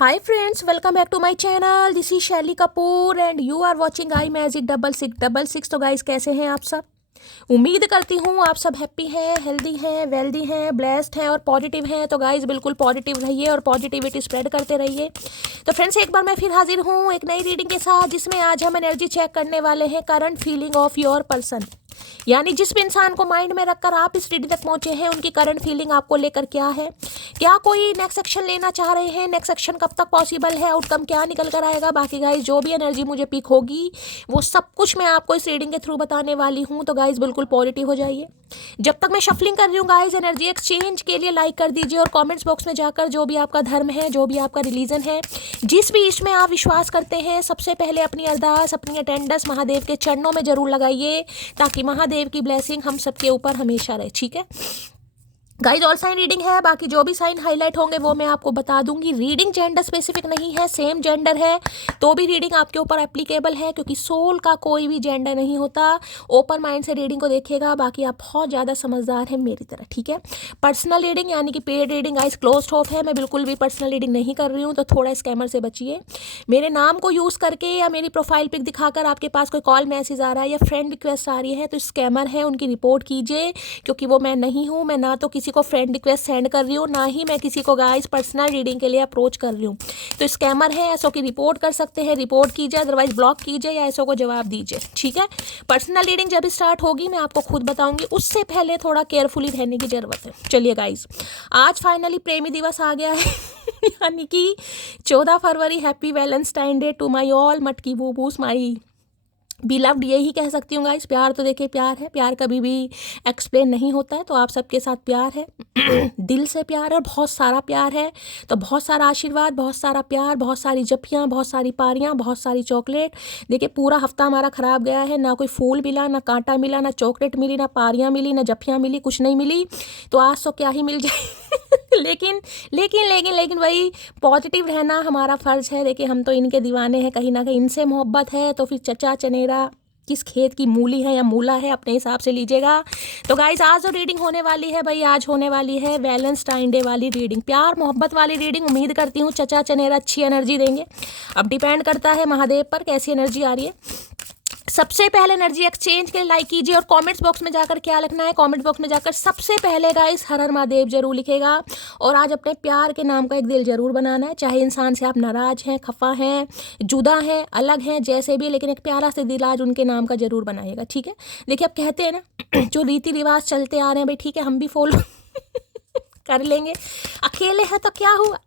Hi friends, welcome back to my channel. This is शैली Kapoor and you are watching I magic 6666। तो guys कैसे हैं आप सब? उम्मीद करती हूँ आप सब हैप्पी हैं, हेल्दी हैं, वेल्दी हैं, ब्लेस्ड हैं और पॉजिटिव हैं। तो गाइस बिल्कुल पॉजिटिव रहिए और पॉजिटिविटी स्प्रेड करते रहिए। तो फ्रेंड्स एक बार मैं फिर हाजिर हूँ एक नई रीडिंग के साथ, जिसमें आज हम एनर्जी चेक करने वाले हैं current feeling of your person. यानी जिस भी इंसान को माइंड में रखकर आप इस रीडिंग तक पहुंचे हैं, उनकी करंट फीलिंग आपको लेकर क्या है, क्या कोई नेक्स्ट एक्शन लेना चाह रहे हैं, नेक्स्ट एक्शन कब तक पॉसिबल है, आउटकम क्या निकल कर आएगा। बाकी गाइज जो भी एनर्जी मुझे पिक होगी वो सब कुछ मैं आपको इस रीडिंग के थ्रू बताने वाली हूँ। तो गाइज बिल्कुल पॉजिटिव हो जाइए। जब तक मैं शफलिंग कर रही हूँ गाइज, एनर्जी एक्सचेंज के लिए लाइक कर दीजिए और कमेंट्स बॉक्स में जाकर जो भी आपका धर्म है, जो भी आपका रिलीजन है, जिस भी इसमें आप विश्वास करते हैं, सबसे पहले अपनी अरदास, अपनी अटेंडेंस महादेव के चरणों में जरूर लगाइए, ताकि महादेव की ब्लेसिंग हम सबके ऊपर हमेशा रहे। ठीक है गाइज, ऑल साइन रीडिंग है। बाकी जो भी साइन हाईलाइट होंगे वो मैं आपको बता दूंगी। रीडिंग जेंडर स्पेसिफिक नहीं है, सेम जेंडर है तो भी रीडिंग आपके ऊपर एप्लीकेबल है, क्योंकि सोल का कोई भी जेंडर नहीं होता। ओपन माइंड से रीडिंग को देखिएगा। बाकी आप बहुत ज़्यादा समझदार हैं मेरी तरह। ठीक है, पर्सनल रीडिंग यानी कि paid reading guys closed of है। मैं बिल्कुल भी पर्सनल रीडिंग नहीं कर रही हूँ, तो थोड़ा स्कैमर से बचिए। मेरे नाम को यूज़ करके या मेरी प्रोफाइल पिक दिखाकर आपके पास कोई कॉल मैसेज आ रहा है या फ्रेंड रिक्वेस्ट आ रही है तो स्कैमर है, उनकी रिपोर्ट कीजिए, क्योंकि वो मैं नहीं हूँ। मैं ना तो किसी को फ्रेंड रिक्वेस्ट सेंड कर रही हूँ, ना ही मैं किसी को गाइस पर्सनल रीडिंग के लिए अप्रोच कर रही हूँ। तो स्कैमर है, ऐसो की रिपोर्ट कर सकते हैं, रिपोर्ट कीजिए, अदरवाइज ब्लॉक कीजिए या ऐसो को जवाब दीजिए। ठीक है, पर्सनल रीडिंग जब स्टार्ट होगी मैं आपको खुद बताऊंगी, उससे पहले थोड़ा केयरफुली रहने की जरूरत है। चलिए गाइस, आज फाइनली प्रेमी दिवस आ गया है यानी कि 14 फरवरी। Happy valentine day to my all मटकी बूबूस, माई बिलव्ड, यही कह सकती हूँ गाइस। प्यार तो देखिए प्यार है, प्यार कभी भी एक्सप्लेन नहीं होता है। तो आप सबके साथ प्यार है दिल से प्यार है और बहुत सारा प्यार है। तो बहुत सारा आशीर्वाद, बहुत सारा प्यार, बहुत सारी जपियाँ, बहुत सारी पारियाँ, बहुत सारी चॉकलेट। देखिए पूरा हफ्ता हमारा ख़राब गया है, ना कोई फूल मिला, ना कांटा मिला, ना चॉकलेट मिली, ना पारियाँ मिली, ना जपियाँ मिली, कुछ नहीं मिली। तो आज तो क्या ही मिल जाए लेकिन लेकिन लेकिन लेकिन वही पॉजिटिव रहना हमारा फ़र्ज़ है। देखिए हम तो इनके दीवाने हैं, कहीं ना कहीं इनसे मोहब्बत है। तो फिर चचा चनेरा किस खेत की मूली है या मूला है, अपने हिसाब से लीजिएगा। तो गाइज आज जो रीडिंग होने वाली है भाई, आज होने वाली है वैलेंटाइन डे वाली रीडिंग, प्यार मोहब्बत वाली रीडिंग। उम्मीद करती हूँ चचा चनेरा अच्छी एनर्जी देंगे। अब डिपेंड करता है महादेव पर कैसी एनर्जी आ रही है। सबसे पहले एनर्जी एक्सचेंज के लिए लाइक कीजिए और कमेंट्स बॉक्स में जाकर क्या लिखना है, कमेंट बॉक्स में जाकर सबसे पहले गाइस हर हर महादेव जरूर लिखेगा। और आज अपने प्यार के नाम का एक दिल जरूर बनाना है, चाहे इंसान से आप नाराज हैं, खफा हैं, जुदा हैं, अलग हैं, जैसे भी, लेकिन एक प्यारा से दिल आज उनके नाम का जरूर बनाइएगा। ठीक है, देखिए अब कहते हैं ना जो रीति रिवाज चलते आ रहे हैं भाई, ठीक है हम भी फॉलो कर लेंगे, अकेले हैं तो क्या हुआ।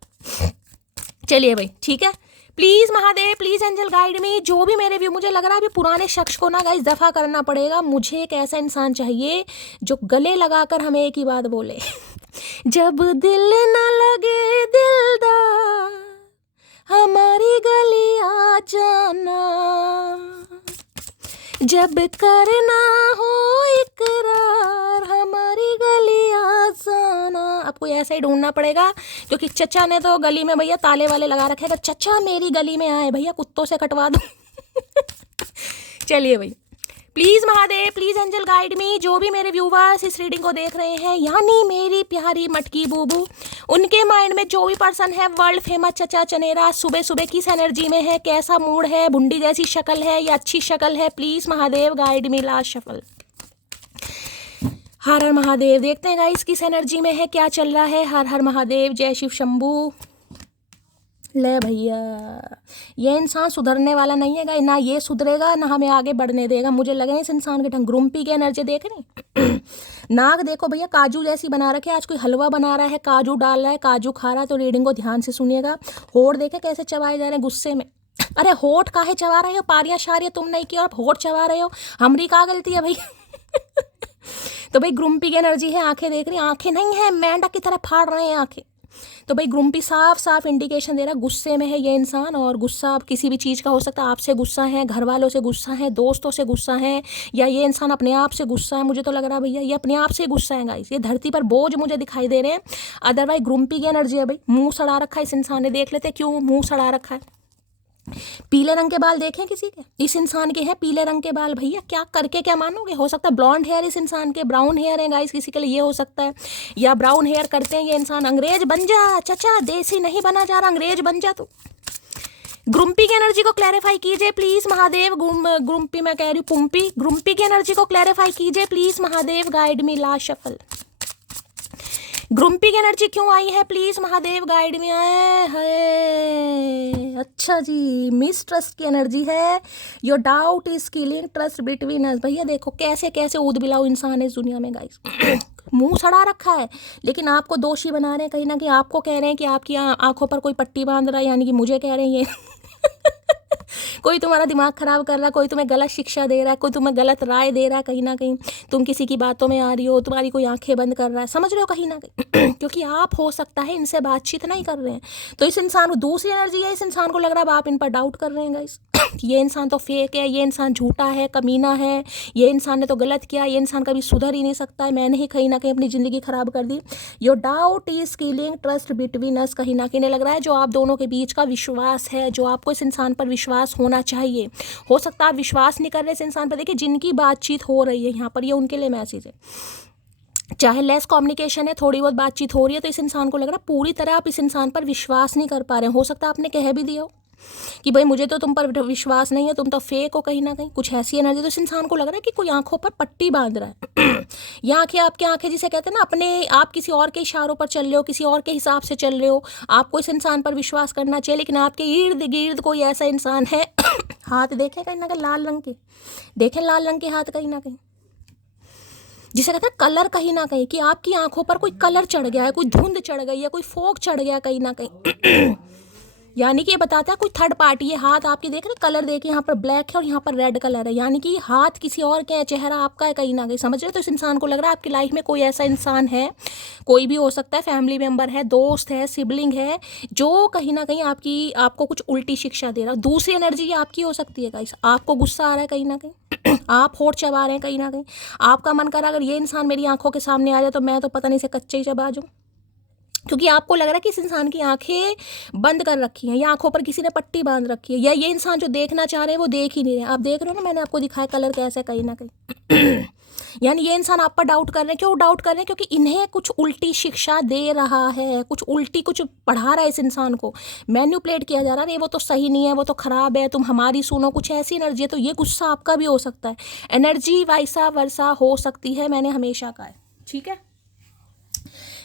चलिए भाई ठीक है, please Mahadev, please angel guide me. जो भी मेरे व्यू, मुझे लग रहा है अभी पुराने शख्स को ना गाइस दफा करना पड़ेगा। मुझे एक ऐसा इंसान चाहिए जो गले लगाकर हमें एक ही बात बोले जब दिल ना लगे दिलदार, हमारी गली आ जाना, जब करना हो इकरार, हमारी गली आ जाना। आपको ऐसा ही ढूंढना पड़ेगा, क्योंकि चचा ने तो गली में भैया ताले वाले लगा रखे हैं। चचा मेरी गली में आए भैया, कुत्तों से कटवा दो चलिए भाई, please Mahadev, please angel guide me. जो भी मेरे व्यूवर्स इस रीडिंग को देख रहे हैं, यानी मेरी प्यारी मटकी बूबू, उनके माइंड में जो भी पर्सन है वर्ल्ड फेमस चचा चनेरा, सुबह सुबह किस एनर्जी में है, कैसा मूड है, भुंडी जैसी शक्ल है या अच्छी शक्ल है, please Mahadev guide me. Last shuffle, Har Har Mahadev. देखते हैं गाइस किस एनर्जी में है, क्या चल रहा है। हर हर महादेव, जय शिव शंभू। ले भैया, ये इंसान सुधरने वाला नहीं है गाइस, ना ये सुधरेगा ना हमें आगे बढ़ने देगा। मुझे लगे इस इंसान के ढंग, ग्रुम्पी की एनर्जी देख रही नाक देखो भैया काजू जैसी बना रखे। आज कोई हलवा बना रहा है, काजू डाल रहा है, काजू खा रहा है। तो रीडिंग को ध्यान से सुनिएगा। होठ देखे कैसे चबाए जा रहे हैं गुस्से में। अरे होठ काहे चबा रहे हो, पारियां शारियां तुम नहीं की और होठ चबा रहे हो, हमारी क्या गलती है भाई तो भाई ग्रुम्पी की एनर्जी है, आंखें देख रही, आंखें नहीं है मेंढक की तरह फाड़ रहे हैं आंखें। तो भाई ग्रुम्पी साफ साफ इंडिकेशन दे रहा है गुस्से में है ये इंसान। और गुस्सा किसी भी चीज़ का हो सकता है, आपसे गुस्सा है, घर वालों से गुस्सा है, दोस्तों से गुस्सा है, या ये इंसान अपने आप से गुस्सा है। मुझे तो लग रहा है भैया ये अपने आप से गुस्सा है गाइस, ये धरती पर बोझ मुझे दिखाई दे रहे हैं। अदरवाइज ग्रुम्पी की एनर्जी है भाई, मुंह सड़ा रखा है इस इंसान ने। देख लेते क्यों मुंह सड़ा रखा है। पीले रंग के बाल देखें किसी के? इस इंसान के हैं पीले रंग के बाल भैया, क्या करके क्या मानोगे? हो सकता है ब्लॉन्ड हेयर इस इंसान के, ब्राउन हेयर है गाइस किसी के लिए, ये हो सकता है, या ब्राउन हेयर करते हैं ये इंसान। अंग्रेज बन जा चचा, देसी नहीं बना जा रहा, अंग्रेज बन जा तू। ग्रुम्पी की एनर्जी को क्लैरिफाई कीजिए प्लीज महादेव। ग्रुम्पी मैं कह रही हूँ पुम्पी। ग्रुम्पी की एनर्जी को क्लैरिफाई कीजिए please Mahadev, guide me last shuffle. Grumpy की एनर्जी क्यों आई है प्लीज महादेव, गाइड में आए है। अच्छा जी, मिस ट्रस्ट की एनर्जी है। Your doubt is killing trust between अस। भैया देखो कैसे कैसे ऊद बिलाऊ इंसान है इस दुनिया में गाइस। मुंह सड़ा रखा है लेकिन आपको दोषी बना रहे हैं, कहीं ना कहीं आपको कह रहे हैं कि आपकी आंखों पर कोई पट्टी बांध रहा है, यानी कि मुझे कह रहे हैं ये कोई तुम्हारा दिमाग खराब कर रहा है, कोई तुम्हें गलत शिक्षा दे रहा है, कोई तुम्हें गलत राय दे रहा है, कहीं ना कहीं तुम किसी की बातों में आ रही हो, तुम्हारी कोई आंखें बंद कर रहा है, समझ रहे हो कहीं ना कहीं क्योंकि आप हो सकता है इनसे बातचीत नहीं कर रहे हैं, तो इस इंसान को दूसरी एनर्जी है, इस इंसान को लग रहा है आप इन पर डाउट कर रहे हैं गाइस। ये इंसान तो फेक है, ये इंसान झूठा है, कमीना है, ये इंसान ने तो गलत किया, ये इंसान कभी सुधर ही नहीं सकता है, मैंने ही कहीं ना कहीं अपनी ज़िंदगी खराब कर दी। Your doubt is killing trust between us. कहीं ना कहीं लग रहा है जो आप दोनों के बीच का विश्वास है, जो आपको इस इंसान पर विश्वास होना चाहिए, हो सकता है आप विश्वास नहीं कर रहे इस इंसान पर। देखिए जिनकी बातचीत हो रही है यहाँ पर, ये उनके लिए मैसेज है, चाहे लेस कम्युनिकेशन है, थोड़ी बहुत बातचीत हो रही है, तो इस इंसान को लग रहा है पूरी तरह आप इस इंसान पर विश्वास नहीं कर पा रहे हैं। हो सकता है आपने कह भी दिया हो कि भाई मुझे तो तुम पर विश्वास नहीं है, तुम तो फेक हो, कहीं ना कहीं कुछ ऐसी एनर्जी। तो इस इंसान को लग रहा है कि कोई आंखों पर पट्टी बांध रहा है ये आंखें आपकी आंखें जिसे कहते हैं ना, अपने आप किसी और के इशारों पर चल रहे हो, किसी और के हिसाब से चल रहे हो, आपको इस इंसान पर विश्वास करना चाहिए, लेकिन आपके इर्द गिर्द कोई ऐसा इंसान है हाथ देखें कहीं ना कहीं लाल रंग के, देखें लाल रंग के हाथ कहीं ना कहीं, जिसे कहते हैं कलर, कहीं ना कहीं कि आपकी आंखों पर कोई कलर चढ़ गया है, कोई धुंध चढ़ गई है, कोई फोग चढ़ गया कहीं ना कहीं यानी कि ये बताता है कोई थर्ड पार्टी है। हाथ आपके देख रहे कलर देखिए, यहाँ पर ब्लैक है और यहाँ पर रेड कलर है, यानी कि हाथ किसी और के है, चेहरा आपका है कहीं ना कहीं, समझ रहे हो? तो इस इंसान को लग रहा है आपकी लाइफ में कोई ऐसा इंसान है, कोई भी हो सकता है, फैमिली मेम्बर है, दोस्त है, सिबलिंग है, जो कहीं ना कहीं आपको कुछ उल्टी शिक्षा दे रहा है। दूसरी एनर्जी आपकी हो सकती है गाइस, आपको गुस्सा आ रहा है कहीं ना कहीं आप होठ चबा रहे हैं कहीं ना कहीं, आपका मन कर रहा है अगर ये इंसान मेरी आंखों के सामने आ जाए तो मैं तो पता नहीं से कच्चे ही चबा जाऊँ, क्योंकि आपको लग रहा है कि इस इंसान की आंखें बंद कर रखी हैं या आंखों पर किसी ने पट्टी बांध रखी है, या ये इंसान जो देखना चाह रहे हैं वो देख ही नहीं रहे। आप देख रहे हो ना, मैंने आपको दिखाया कलर कैसा है कहीं ना कहीं यानी ये इंसान आप पर डाउट कर रहे हैं। क्यों डाउट कर रहे हैं? क्योंकि इन्हें कुछ उल्टी शिक्षा दे रहा है, कुछ उल्टी कुछ पढ़ा रहा है इस इंसान को, मैन्युपुलेट किया जा रहा है, वो तो सही नहीं है, वो तो खराब है, तुम हमारी सुनो, कुछ ऐसी एनर्जी है। तो ये गुस्सा आपका भी हो सकता है, एनर्जी वैसा वर्षा हो सकती है, मैंने हमेशा कहा है, ठीक है।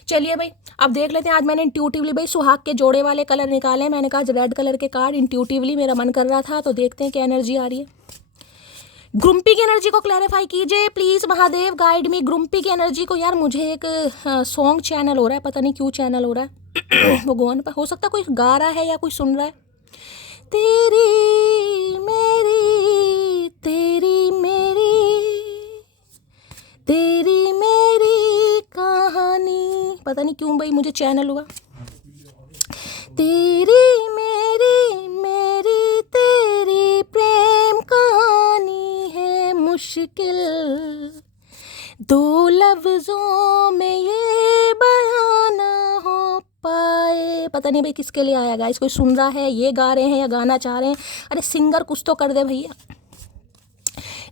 चलिए भाई अब देख लेते हैं। आज मैंने इंट्यूटिवली भाई सुहाग के जोड़े वाले कलर निकाले हैं, मैंने कहा आज रेड कलर के कार्ड इंट्यूटिवली मेरा मन कर रहा था, तो देखते हैं क्या एनर्जी आ रही है। ग्रुम्पी की एनर्जी को क्लैरिफाई कीजिए please Mahadev, guide me. Grumpy की एनर्जी को, यार मुझे एक सॉन्ग चैनल हो रहा है, पता नहीं क्यों चैनल हो रहा है वो गोन पर, हो सकता है कोई गा रहा है या कोई सुन रहा है। तेरी मेरी तेरी मेरी तेरी मेरी कहानी, पता नहीं क्यों भाई मुझे चैनल हुआ। तेरी मेरी मेरी तेरी प्रेम कहानी है मुश्किल, दो लफ्जों में ये बयां ना हो पाए। पता नहीं भाई किसके लिए आया गाइस, कोई सुन रहा है, ये गा रहे हैं या गाना चाह रहे हैं? अरे सिंगर कुछ तो कर दे भैया।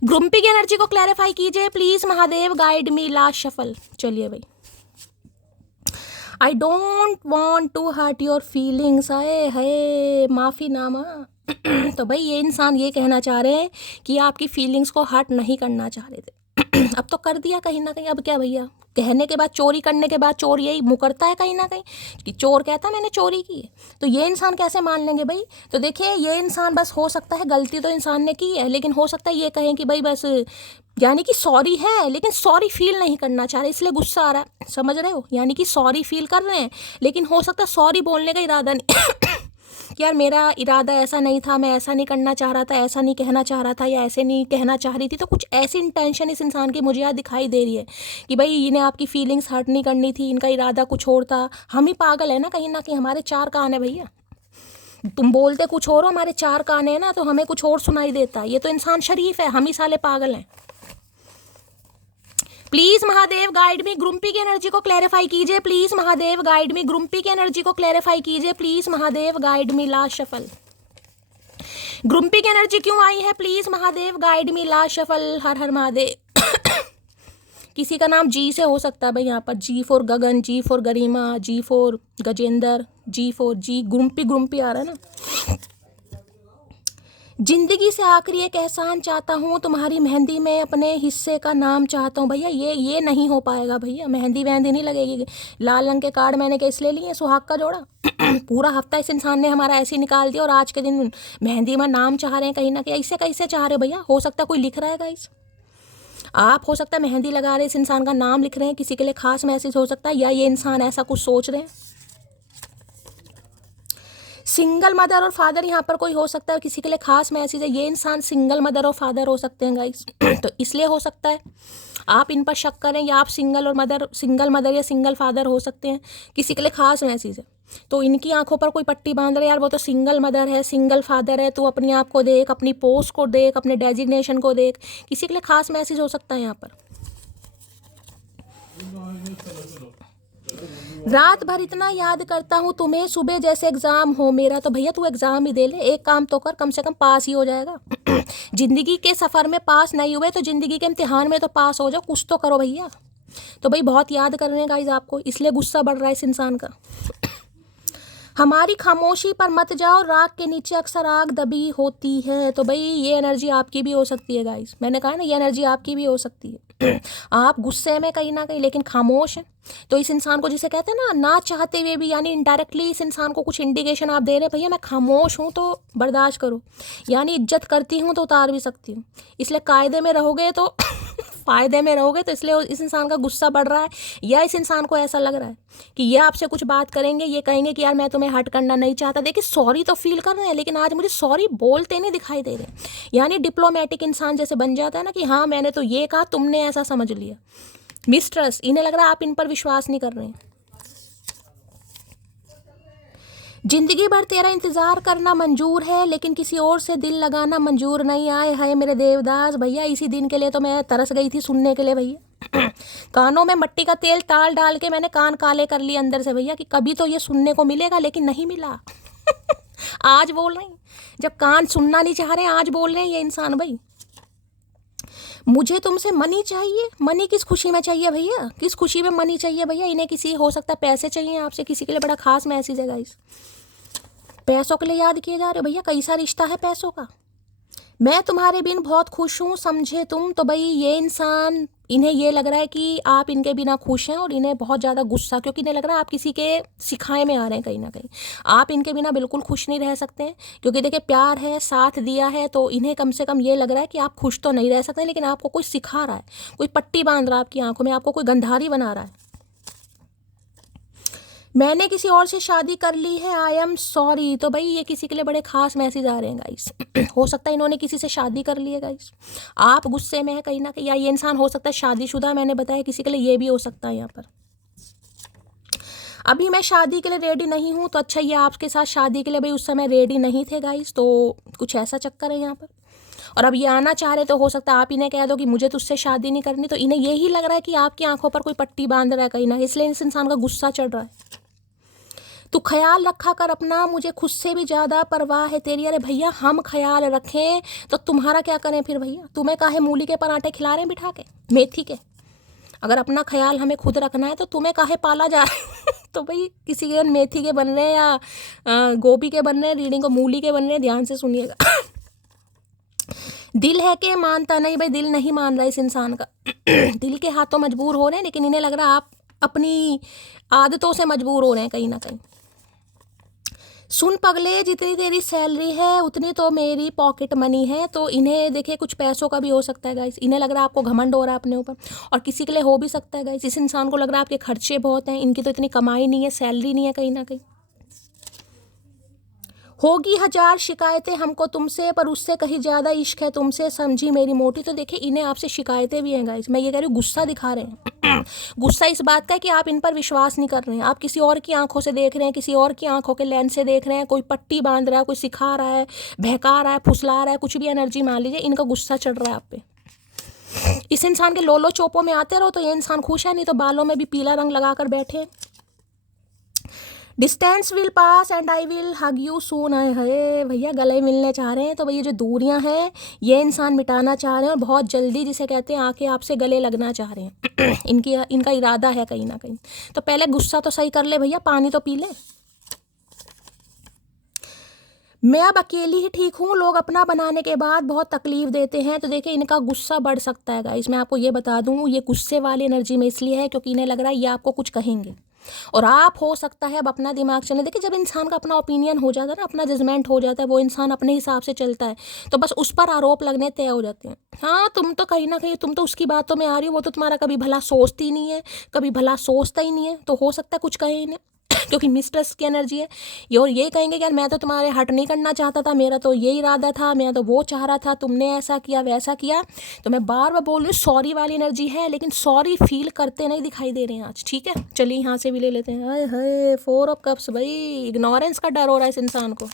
ग्रुम्पी की एनर्जी को क्लैरिफाई कीजिए please Mahadev, guide me last shuffle. चलिए भाई, I don't want to hurt your feelings, आए है माफ़ी नामा तो भाई ये इंसान ये कहना चाह रहे हैं कि आपकी फीलिंग्स को हर्ट नहीं करना चाह रहे थे अब तो कर दिया कहीं ना कहीं, अब क्या भैया, कहने के बाद, चोरी करने के बाद चोर यही मुकरता है कहीं ना कहीं कि चोर कहता मैंने चोरी की है, तो ये इंसान कैसे मान लेंगे भाई। तो देखिए ये इंसान बस, हो सकता है गलती तो इंसान ने की है, लेकिन हो सकता है ये कहें कि भाई बस, यानी कि सॉरी है लेकिन सॉरी फील नहीं करना चाह रहे, इसलिए गुस्सा आ रहा है, समझ रहे हो? यानी कि सॉरी फील कर रहे हैं लेकिन हो सकता है सॉरी बोलने का इरादा नहीं कि यार मेरा इरादा ऐसा नहीं था, मैं ऐसा नहीं करना चाह रहा था, ऐसा नहीं कहना चाह रहा था, या ऐसे नहीं कहना चाह रही थी। तो कुछ ऐसी इंटेंशन इस इंसान की मुझे यहाँ दिखाई दे रही है कि भाई इन्हें आपकी फीलिंग्स हर्ट नहीं करनी थी, इनका इरादा कुछ और था। हम ही पागल है ना कहीं ना कहीं, हमारे चार कान है भैया, तुम बोलते कुछ और हो, हमारे चार कान है ना, तो हमें कुछ और सुनाई देता है। ये तो इंसान शरीफ है, हम ही साले पागल हैं। Please Mahadev guide me, grumpy की एनर्जी को क्लैरिफाई कीजिए please Mahadev, guide me. Grumpy की एनर्जी को क्लैरिफाई कीजिए please Mahadev, guide me last shuffle. Grumpy की एनर्जी क्यों आई है? प्लीज महादेव गाइड मी, ला शफल, हर हर महादेव। किसी का नाम जी से हो सकता है भाई यहाँ पर। G for Gagan, G for Garima, G for Gajendra, G for G. Grumpy grumpy आ रहा है ना। जिंदगी से आखिरी एक एहसान चाहता हूँ, तुम्हारी मेहंदी में अपने हिस्से का नाम चाहता हूँ। भैया ये नहीं हो पाएगा भैया, मेहंदी वहंदी नहीं लगेगी। लाल रंग के कार्ड मैंने क्या इसलिए लिए, सुहाग का जोड़ा। पूरा हफ्ता इस इंसान ने हमारा ऐसे ही निकाल दिया और आज के दिन मेहंदी में नाम चाह रहे हैं कहीं ना कहीं। ऐसे कैसे चाह रहे हो भैया? हो सकता है कोई लिख रहा है गाइस, आप हो सकता है मेहंदी लगा रहे इस इंसान का नाम लिख रहे हैं, किसी के लिए खास मैसेज हो सकता है, या ये इंसान ऐसा कुछ सोच रहे हैं। सिंगल मदर और फादर यहाँ पर कोई हो सकता है, किसी के लिए खास मैसेज है। ये इंसान सिंगल मदर और फादर हो सकते हैं गाइस। तो इसलिए हो सकता है आप इन पर शक करें, या आप सिंगल मदर या सिंगल फादर हो सकते हैं, किसी के लिए खास मैसेज है। तो इनकी आंखों पर कोई पट्टी बांध रहे यार, वो तो सिंगल मदर है, सिंगल फादर है। तो अपनी आप को देख, अपनी पोस्ट को देख, अपने डेजिग्नेशन को देख, किसी के लिए खास मैसेज हो सकता है यहाँ पर। रात भर इतना याद करता हूँ तुम्हें, सुबह जैसे एग्जाम हो मेरा। तो भैया तू एग्जाम ही दे ले, एक काम तो कर, कम से कम पास ही हो जाएगा। जिंदगी के सफर में पास नहीं हुए तो जिंदगी के इम्तिहान में तो पास हो जाओ, कुछ तो करो भैया। तो भाई बहुत याद कर रहे हैं गाइज आपको, इसलिए गुस्सा बढ़ रहा है इस इंसान का। हमारी खामोशी पर मत जाओ, राख के नीचे अक्सर आग दबी होती है। तो भाई ये एनर्जी आपकी भी हो सकती है गाइस, मैंने कहा ना ये एनर्जी आपकी भी हो सकती है। आप गुस्से में कहीं ना कहीं लेकिन खामोश हैं। तो इस इंसान को जिसे कहते हैं ना चाहते हुए भी, यानी इनडायरेक्टली इस इंसान को कुछ इंडिकेशन आप दे रहे हैं, भैया मैं खामोश हूँ तो बर्दाश्त करो, यानी इज्जत करती हूँ तो उतार भी सकती हूँ, इसलिए कायदे में रहोगे तो फ़ायदे में रहोगे। तो इसलिए इस इंसान का गुस्सा बढ़ रहा है, या इस इंसान को ऐसा लग रहा है कि ये आपसे कुछ बात करेंगे, ये कहेंगे कि यार मैं तुम्हें हर्ट करना नहीं चाहता। देखिए सॉरी तो फील कर रहे हैं, लेकिन आज मुझे सॉरी बोलते नहीं दिखाई दे रहे। यानी डिप्लोमेटिक इंसान जैसे बन जाता है ना कि हाँ मैंने तो ये कहा, तुमने ऐसा समझ लिया। मिस्ट्रस्ट, इन्हें लग रहा है आप इन पर विश्वास नहीं कर रहे हैं। जिंदगी भर तेरा इंतजार करना मंजूर है, लेकिन किसी और से दिल लगाना मंजूर नहीं। आए हाय मेरे देवदास, भैया इसी दिन के लिए तो मैं तरस गई थी सुनने के लिए भैया। कानों में मट्टी का तेल डाल डाल के मैंने कान काले कर लिए अंदर से भैया, कि कभी तो ये सुनने को मिलेगा, लेकिन नहीं मिला। आज बोल रहे हैं, जब कान सुनना नहीं चाह रहे हैं आज बोल रहे हैं ये इंसान। भाई मुझे तुमसे मनी चाहिए। मनी किस खुशी में चाहिए भैया? किस खुशी में मनी चाहिए भैया? इन्हें किसी हो सकता है पैसे चाहिए आपसे, किसी के लिए बड़ा खास मैसेज है गाइस। पैसों के लिए याद किए जा रहे हो भैया, कैसा रिश्ता है पैसों का। मैं तुम्हारे बिन बहुत खुश हूँ, समझे तुम। तो भाई ये इंसान, इन्हें ये लग रहा है कि आप इनके बिना खुश हैं, और इन्हें बहुत ज़्यादा गुस्सा, क्योंकि इन्हें लग रहा है आप किसी के सिखाए में आ रहे हैं कहीं ना कहीं। आप इनके बिना बिल्कुल खुश नहीं रह सकते हैं, क्योंकि देखिए प्यार है, साथ दिया है, तो इन्हें कम से कम ये लग रहा है कि आप खुश तो नहीं रह सकते, लेकिन आपको कोई सिखा रहा है, कोई पट्टी बांध रहा है आपकी आंखों में, आपको कोई गंधारी बना रहा है। मैंने किसी और से शादी कर ली है, आई एम सॉरी। तो भाई ये किसी के लिए बड़े खास मैसेज आ रहे हैं गाइस। हो सकता है इन्होंने किसी से शादी कर ली है गाइस, आप गुस्से में है कहीं ना कहीं, या ये इंसान हो सकता है शादीशुदा, मैंने बताया किसी के लिए ये भी हो सकता है यहाँ पर। अभी मैं शादी के लिए रेडी नहीं हूँ। तो अच्छा ये आपके साथ शादी के लिए भाई उस समय रेडी नहीं थे गाइस, तो कुछ ऐसा चक्कर है यहाँ पर। और अब ये आना चाह रहे तो हो सकता है आप इन्हें कह दो कि मुझे तुझसे शादी नहीं करनी, तो इन्हें यही लग रहा है कि आपकी आंखों पर कोई पट्टी बांध रहा है कहीं ना, इसलिए इस इंसान का गुस्सा चढ़ रहा है। तू ख्याल रखा कर अपना, मुझे खुद से भी ज़्यादा परवाह है तेरी। अरे भैया हम ख्याल रखें तो तुम्हारा क्या करें फिर भैया? तुम्हें काहे मूली के पराठे खिला रहे हैं बिठा के, मेथी के? अगर अपना ख्याल हमें खुद रखना है तो तुम्हें काहे पाला जा रहा है? तो भाई किसी के मेथी के बन रहे हैं या गोभी के बन रहे हैं, रीडिंग को मूली के बन रहे हैं, ध्यान से सुनिएगा। दिल है कि मानता नहीं, भाई दिल नहीं मान रहा इस इंसान का। दिल के हाथों मजबूर हो रहे हैं, लेकिन इन्हें लग रहा है आप अपनी आदतों से मजबूर हो रहे हैं कहीं ना कहीं। सुन पगले, जितनी तेरी सैलरी है उतनी तो मेरी पॉकेट मनी है। तो इन्हें देखिए कुछ पैसों का भी हो सकता है गाइस, इन्हें लग रहा है आपको घमंड हो रहा है अपने ऊपर, और किसी के लिए हो भी सकता है गाइस। इस इंसान को लग रहा है आपके खर्चे बहुत हैं, इनकी तो इतनी कमाई नहीं है, सैलरी नहीं है कहीं ना कहीं। होगी 1000 शिकायतें हमको तुमसे, पर उससे कहीं ज़्यादा इश्क है तुमसे, समझी मेरी मोटी। तो देखिए इन्हें आपसे शिकायतें भी हैं गाइस, मैं ये कह रही हूँ गुस्सा दिखा रहे हैं। गुस्सा इस बात का है कि आप इन पर विश्वास नहीं कर रहे हैं, आप किसी और की आंखों से देख रहे हैं, किसी और की आंखों के लेंस से देख रहे हैं। कोई पट्टी बांध रहा है, कोई सिखा रहा है, बहका रहा है, फुसला रहा है, कुछ भी एनर्जी मान लीजिए, इनका गुस्सा चढ़ रहा है आप पे। इस इंसान के लोलो चोपों में आते रहो तो ये इंसान खुश है, नहीं तो बालों में भी पीला रंग लगा कर बैठे। Distance will pass and I will hug you soon. आए है भैया, गले मिलने चाह रहे हैं तो भैया जो दूरियां हैं ये इंसान मिटाना चाह रहे हैं और बहुत जल्दी, जिसे कहते हैं आके आपसे गले लगना चाह रहे हैं। इनका इरादा है कहीं ना कहीं। तो पहले गुस्सा तो सही कर ले भैया, पानी तो पी ले। मैं अब अकेली ही ठीक हूँ, लोग अपना बनाने के बाद बहुत तकलीफ देते हैं। तो देखिए इनका गुस्सा बढ़ सकता है गाइस, मैं आपको ये बता दूँ। ये गुस्से वाली एनर्जी में इसलिए है क्योंकि इन्हें लग रहा है ये आपको कुछ कहेंगे और आप हो सकता है अब अपना दिमाग चलने। देखिए जब इंसान का अपना ओपिनियन हो जाता है ना, अपना जजमेंट हो जाता है, वो इंसान अपने हिसाब से चलता है, तो बस उस पर आरोप लगने तय हो जाते हैं। हाँ, तुम तो कहीं ना कहीं तुम तो उसकी बातों में आ रही हो, वो तो तुम्हारा कभी भला सोचती नहीं है, कभी भला सोचता ही नहीं है, तो हो सकता है कुछ कहे इन्हें क्योंकि मिस्ट्रेस की एनर्जी है ये। और ये कहेंगे कि यार मैं तो तुम्हारे हट नहीं करना चाहता था, मेरा तो ये इरादा था, मैं तो वो चाह रहा था, तुमने ऐसा किया वैसा किया। तो मैं बार बार बोल रही हूँ, सॉरी वाली एनर्जी है, लेकिन सॉरी फील करते नहीं दिखाई दे रहे हैं आज। ठीक है, चलिए यहाँ से भी ले लेते हैं। हाय हाय, 4 ऑफ कप्स। भाई इग्नोरेंस का डर हो रहा है इस इंसान को।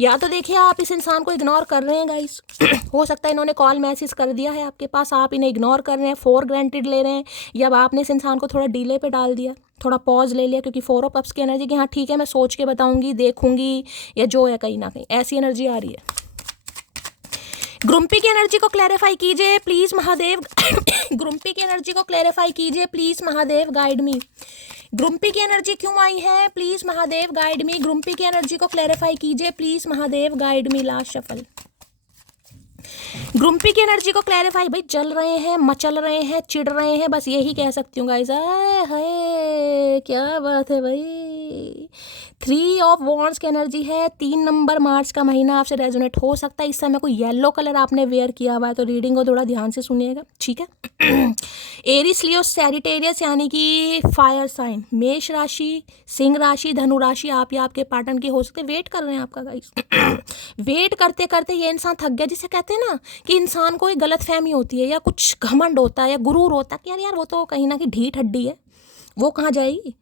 या तो देखिए आप इस इंसान को इग्नोर कर रहे हैं गाइस। हो सकता है इन्होंने कॉल मैसेज कर दिया है आपके पास, आप इन्हें इग्नोर कर रहे हैं, फॉर ग्रांटेड ले रहे हैं, या अब आपने इस इंसान को थोड़ा डिले पे डाल दिया, थोड़ा पॉज ले लिया, क्योंकि 4 ऑफ कप्स की एनर्जी कि हाँ ठीक है मैं सोच के बताऊंगी, देखूंगी, या जो है कहीं ना कहीं ऐसी एनर्जी आ रही है। ग्रुम्पी की एनर्जी को क्लैरिफाई कीजिए प्लीज महादेव। ग्रुम्पी की एनर्जी को क्लैरिफाई कीजिए please Mahadev, guide me. Grumpy की एनर्जी क्यों आई है, please Mahadev guide me. Grumpy की एनर्जी को क्लैरिफाई कीजिए please Mahadev, guide me. Last shuffle. Grumpy की एनर्जी को क्लैरिफाई। भाई जल रहे हैं, मचल रहे हैं, चिढ़ रहे हैं, बस यही कह सकती हूँ गाइस। हाय क्या बात है भाई। 3 ऑफ वॉन्ड्स की एनर्जी है। 3 नंबर मार्च का महीना आपसे रेजोनेट हो सकता है। इस समय कोई येलो कलर आपने वेयर किया हुआ है, तो रीडिंग को थोड़ा ध्यान से सुनिएगा, ठीक है। एरिस लियो सैजिटेरियस यानी कि फायर साइन, मेष राशि, सिंह राशि, धनु राशि, आप या आपके पार्टनर की हो सकते वेट कर रहे हैं आपका गाइस। वेट करते करते ये इंसान थक गया, जिसे कहते हैं ना कि इंसान को एक गलत फहमी होती है या कुछ घमंड होता है या गुरूर होता है कि यार वो तो कहीं ना कहीं ढीठ हड्डी है, वो कहाँ जाएगी।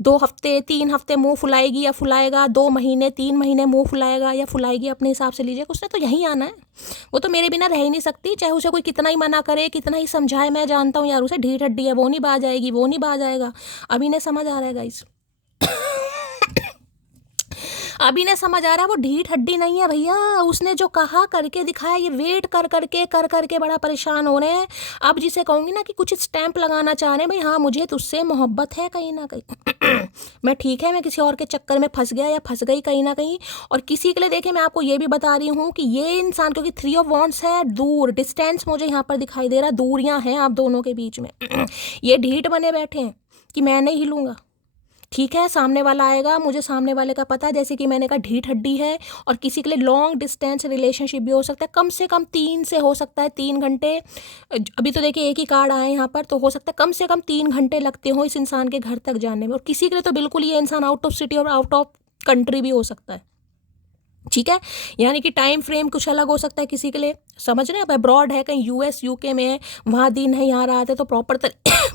2 हफ्ते 3 हफ्ते मुंह फुलाएगी या फुलाएगा, 2 महीने 3 महीने मुंह फुलाएगा या फुलाएगी, अपने हिसाब से लीजिए। उसने तो यहीं आना है, वो तो मेरे बिना रह ही नहीं सकती, चाहे उसे कोई कितना ही मना करे, कितना ही समझाए। मैं जानता हूँ यार उसे ढीठ हड्डी है, वो नहीं बाज आएगी, वो नहीं बाज आएगा। अभी ने समझ आ रहा है गाइस। अभी ने समझ आ रहा है वो ढीठ हड्डी नहीं है भैया, उसने जो कहा करके दिखाया। ये वेट कर करके बड़ा परेशान हो रहे हैं। अब जिसे कहूँगी ना कि कुछ स्टैंप लगाना चाह रहे हैं, भाई हाँ मुझे तुझसे मोहब्बत है कहीं ना कहीं। मैं ठीक है, मैं किसी और के चक्कर में फंस गया या फंस गई कहीं ना कहीं। और किसी के लिए देखिए मैं आपको ये भी बता रही हूँ कि ये इंसान, क्योंकि 3 ऑफ वॉन्ड्स है, दूर डिस्टेंस मुझे यहाँ पर दिखाई दे रहा, दूरियां हैं आप दोनों के बीच में। ये ढीठ बने बैठे हैं कि मैं नहीं हिलूंगा, ठीक है सामने वाला आएगा, मुझे सामने वाले का पता है, जैसे कि मैंने कहा ढीठ हड्डी है। और किसी के लिए लॉन्ग डिस्टेंस रिलेशनशिप भी हो सकता है, कम से कम 3 से हो सकता है 3 घंटे। अभी तो देखिए एक ही कार्ड आए यहाँ पर, तो हो सकता है कम से कम 3 घंटे लगते हो इस इंसान के घर तक जाने में। और किसी के लिए तो बिल्कुल ये इंसान आउट ऑफ सिटी और आउट ऑफ कंट्री भी हो सकता है, ठीक है। यानी कि टाइम फ्रेम कुछ अलग हो सकता है किसी के लिए, समझ रहे हैं। अब अब्रॉड है, कहीं यूएस यूके में है, वहाँ दिन है, यहाँ रात है, तो प्रॉपर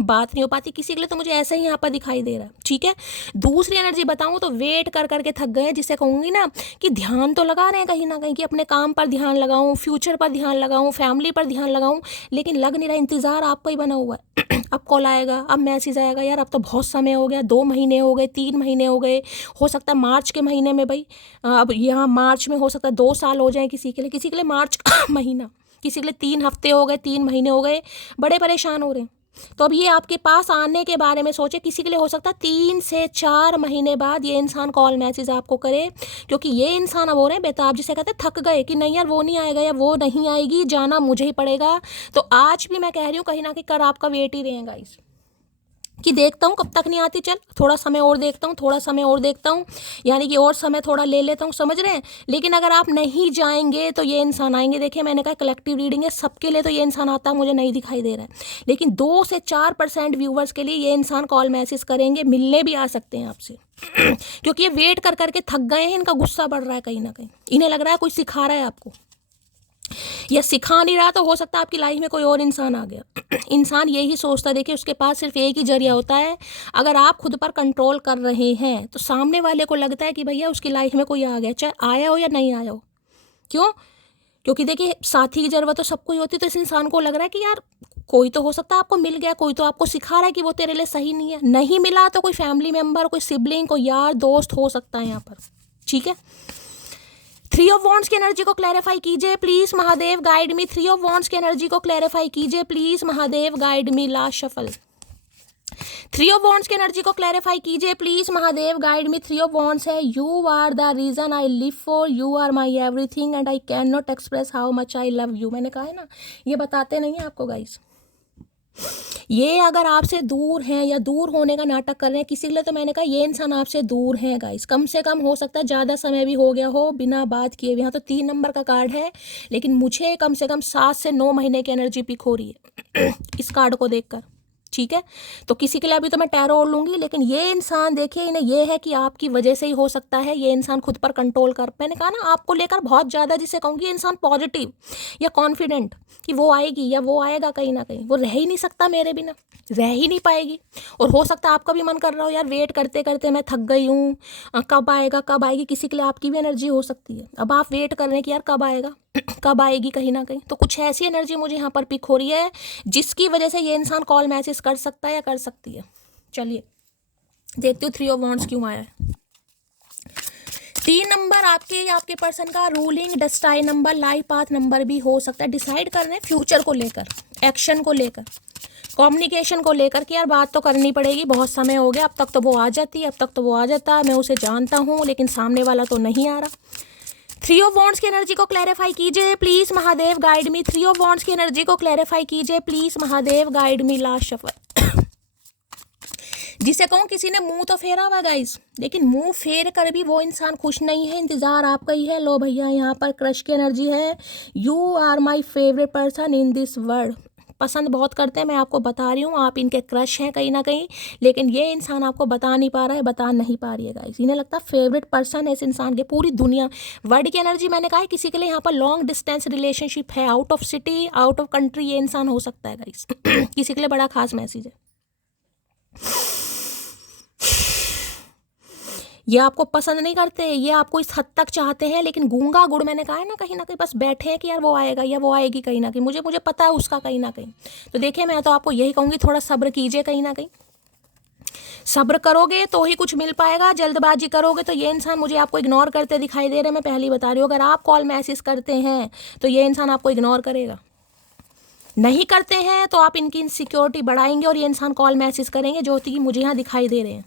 बात नहीं हो पाती किसी के लिए। तो मुझे ऐसा ही यहाँ पर दिखाई दे रहा है, ठीक है। दूसरी एनर्जी बताऊँ तो वेट कर करके थक गए हैं, जिसे कहूँगी ना कि ध्यान तो लगा रहे हैं कहीं ना कहीं कि अपने काम पर ध्यान लगाऊँ, फ्यूचर पर ध्यान लगाऊँ, फैमिली पर ध्यान लगाऊँ, लेकिन लग नहीं रहा। इंतज़ार आपका ही बना हुआ है। अब कॉल आएगा, अब मैसेज आएगा, यार अब तो बहुत समय हो गया, 2 महीने हो गए, 3 महीने हो गए, हो सकता है मार्च के महीने में, भाई अब यहाँ मार्च में हो सकता है 2 साल हो जाए किसी के लिए मार्च का महीना, किसी के लिए 3 हफ्ते हो गए, 3 महीने हो गए, बड़े परेशान हो रहे हैं। तो अब ये आपके पास आने के बारे में सोचे। किसी के लिए हो सकता है 3 से 4 महीने बाद ये इंसान कॉल मैसेज आपको करे, क्योंकि ये इंसान अब हो रहे हैं बेताब, जिसे कहते हैं थक गए कि नहीं यार वो नहीं आएगा या वो नहीं आएगी, जाना मुझे ही पड़ेगा। तो आज भी मैं कह रही हूँ कहीं ना कहीं कर आपका वेट ही रहेगा गाइस, कि देखता हूँ कब तक नहीं आती, चल थोड़ा समय और देखता हूँ, थोड़ा समय और देखता हूँ, यानी कि और समय थोड़ा ले लेता हूँ, समझ रहे हैं। लेकिन अगर आप नहीं जाएंगे तो ये इंसान आएंगे। देखिए मैंने कहा कलेक्टिव रीडिंग है, सबके लिए तो ये इंसान आता मुझे नहीं दिखाई दे रहा है, लेकिन 2 से 4% व्यूवर्स के लिए ये इंसान कॉल मैसेज करेंगे, मिलने भी आ सकते हैं आपसे। क्योंकि ये वेट कर करके थक गए हैं, इनका गुस्सा बढ़ रहा है कहीं ना कहीं, इन्हें लग रहा है कोई सिखा रहा है आपको, या सिखा नहीं रहा तो हो सकता है आपकी लाइफ में कोई और इंसान आ गया। इंसान यही सोचता है, देखिए उसके पास सिर्फ एक ही जरिया होता है। अगर आप खुद पर कंट्रोल कर रहे हैं तो सामने वाले को लगता है कि भैया उसकी लाइफ में कोई आ गया, चाहे आया हो या नहीं आया हो। क्यों? क्योंकि देखिए साथी की जरूरत तो सबको ही होती है, तो इस इंसान को लग रहा है कि यार कोई तो हो सकता है आपको मिल गया, कोई तो आपको सिखा रहा है कि वो तेरे लिए सही नहीं है। नहीं मिला तो कोई फैमिली मेम्बर, कोई सिबलिंग, कोई यार दोस्त हो सकता है यहाँ पर, ठीक है। 3 ऑफ वॉन्ड्स की एनर्जी को क्लैरिफाई कीजिए please Mahadev, guide me. 3 of wands की एनर्जी को क्लैरिफाई कीजिए please Mahadev, guide me. Last shuffle. 3 of wands की एनर्जी को क्लैरिफाई कीजिए please Mahadev, guide me. 3 of wands है, you are the reason I live for, you are my everything and I can not express how much I love you. मैंने कहा है ना, ये बताते नहीं है आपको गाइस। ये अगर आपसे दूर हैं या दूर होने का नाटक कर रहे हैं किसी के लिए, तो मैंने कहा ये इंसान आपसे दूर है गाइस। कम से कम हो सकता है ज़्यादा समय भी हो गया हो बिना बात किए। यहाँ तो 3 नंबर का कार्ड है, लेकिन मुझे कम से कम 7 से 9 महीने की एनर्जी पिक हो रही है इस कार्ड को देखकर, ठीक है। तो किसी के लिए अभी तो मैं टैरो ओढ़ लूंगी, लेकिन ये इंसान देखिए, इन्हें ये है कि आपकी वजह से ही हो सकता है। ये इंसान खुद पर कंट्रोल कर, मैंने कहा ना आपको लेकर बहुत ज़्यादा, जिसे कहूँगी इंसान पॉजिटिव या कॉन्फिडेंट कि वो आएगी या वो आएगा, कहीं ना कहीं वो रह ही नहीं सकता मेरे बिना, रह ही नहीं पाएगी। और हो सकता है आपका भी मन कर रहा हो यार वेट करते करते मैं थक गई हूँ, कब आएगा कब आएगी। किसी के लिए आपकी भी एनर्जी हो सकती है, अब आप वेट कर रहे हैं कि यार कब आएगा कब आएगी, कहीं ना कहीं। तो कुछ ऐसी एनर्जी मुझे यहाँ पर पिक हो रही है जिसकी वजह से ये इंसान कॉल मैसेज कर सकता है या कर सकती है। चलिए देखते हो 3 ऑफ वॉन्ड्स क्यों आया है। 3 नंबर आपके या आपके पर्सन का ruling destined number, life path number भी हो सकता है। डिसाइड कर रहे हैं फ्यूचर को लेकर, एक्शन को लेकर, कम्युनिकेशन को लेकर कि यार बात तो करनी पड़ेगी, बहुत समय हो गया, अब तक तो वो आ जाती है, अब तक तो वो आ जाता है, मैं उसे जानता हूँ, लेकिन सामने वाला तो नहीं आ रहा। 3 ऑफ वॉन्ड्स की एनर्जी को क्लैरिफाई कीजिए please Mahadev, guide me. 3 of wands की एनर्जी को क्लैरिफाई कीजिए please Mahadev, guide me. Last shuffle. जिसे कहूँ किसी ने मुंह तो फेरा हुआ गाइस, लेकिन मुंह फेर कर भी वो इंसान खुश नहीं है, इंतजार आपका ही है। लो भैया यहाँ पर क्रश की एनर्जी है। You are my favourite person in this world. पसंद बहुत करते हैं, मैं आपको बता रही हूँ, आप इनके क्रश हैं कहीं ना कहीं, लेकिन ये इंसान आपको बता नहीं पा रहा है, बता नहीं पा रही है गाइस। इन्हें लगता है फेवरेट पर्सन है इस इंसान के, पूरी दुनिया। वर्ड की एनर्जी मैंने कहा है किसी के लिए यहाँ पर लॉन्ग डिस्टेंस रिलेशनशिप है, out of city, out of country ये इंसान हो सकता है गाइस किसी के लिए बड़ा खास मैसेज है। ये आपको पसंद नहीं करते, ये आपको इस हद तक चाहते हैं, लेकिन गूंगा गुड़ मैंने कहा है ना, कहीं ना कहीं बस बैठे हैं कि यार वो आएगा या वो आएगी, कहीं ना कहीं मुझे पता है उसका कहीं ना कहीं। तो देखिए मैं तो आपको यही कहूँगी, थोड़ा सब्र कीजिए, कहीं ना कहीं सब्र करोगे तो ही कुछ मिल पाएगा। जल्दबाजी करोगे तो ये इंसान मुझे आपको इग्नोर करते दिखाई दे रहे हैं, मैं पहले ही बता रही हूँ। अगर आप कॉल मैसेज करते हैं तो ये इंसान आपको इग्नोर करेगा, नहीं करते हैं तो आप इनकी इनसिक्योरिटी बढ़ाएंगे और ये इंसान कॉल मैसेज करेंगे, जो कि मुझे यहाँ दिखाई दे रहे हैं।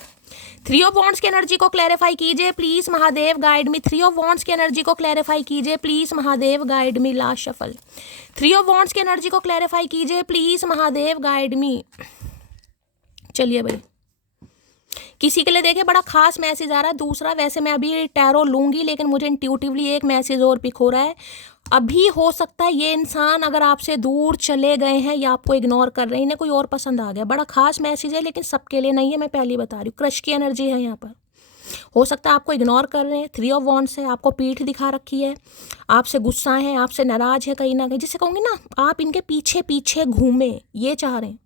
3 ऑफ वॉन्ड्स की एनर्जी को क्लैरिफाई कीजिए please Mahadev, guide me. 3 of wands की एनर्जी को क्लैरिफाई कीजिए please Mahadev, guide me. Last shuffle. 3 of wands की एनर्जी को क्लैरिफाई कीजिए प्लीज महादेव, गाइड मी। चलिए भाई किसी के लिए देखिए बड़ा खास मैसेज आ रहा है। दूसरा वैसे मैं अभी टैरो लूंगी, लेकिन मुझे इंट्यूटिवली एक मैसेज और पिक हो रहा है। अभी हो सकता है ये इंसान अगर आपसे दूर चले गए हैं या आपको इग्नोर कर रहे हैं, इन्हें कोई और पसंद आ गया। बड़ा खास मैसेज है, लेकिन सबके लिए नहीं है, मैं पहले बता रही हूँ। क्रश की एनर्जी है यहाँ पर, हो सकता है आपको इग्नोर कर रहे हैं। 3 ऑफ वॉन्ड्स है, आपको पीठ दिखा रखी है, आपसे गुस्सा है, आपसे नाराज है कहीं ना कहीं, जिसे कहूँगी ना आप इनके पीछे पीछे घूमे, ये चाह रहे हैं।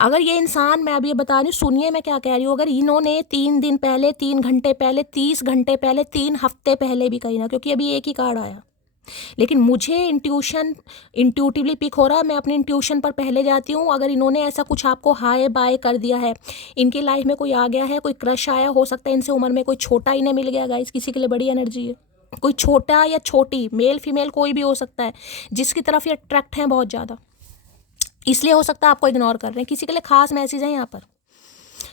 अगर ये इंसान, मैं अभी ये बता रही हूँ, सुनिए मैं क्या कह रही हूँ, अगर इन्होंने 3 दिन पहले, 3 घंटे पहले, 30 घंटे पहले, 3 हफ्ते पहले भी कहीं ना, क्योंकि अभी एक ही कार्ड आया, लेकिन मुझे इंट्यूटिवली पिक हो रहा है, मैं अपनी इंट्यूशन पर पहले जाती हूँ। अगर इन्होंने ऐसा कुछ आपको हाय बाय कर दिया है, इनकी लाइफ में कोई आ गया है, कोई क्रश आया, हो सकता है इनसे उम्र में कोई छोटा इन्हें मिल गया गाइस, किसी के लिए बड़ी एनर्जी है, कोई छोटा या छोटी, मेल फीमेल कोई भी हो सकता है, जिसकी तरफ ये अट्रैक्ट हैं बहुत ज़्यादा, इसलिए हो सकता है आपको इग्नोर कर रहे हैं। किसी के लिए खास मैसेज है यहाँ पर।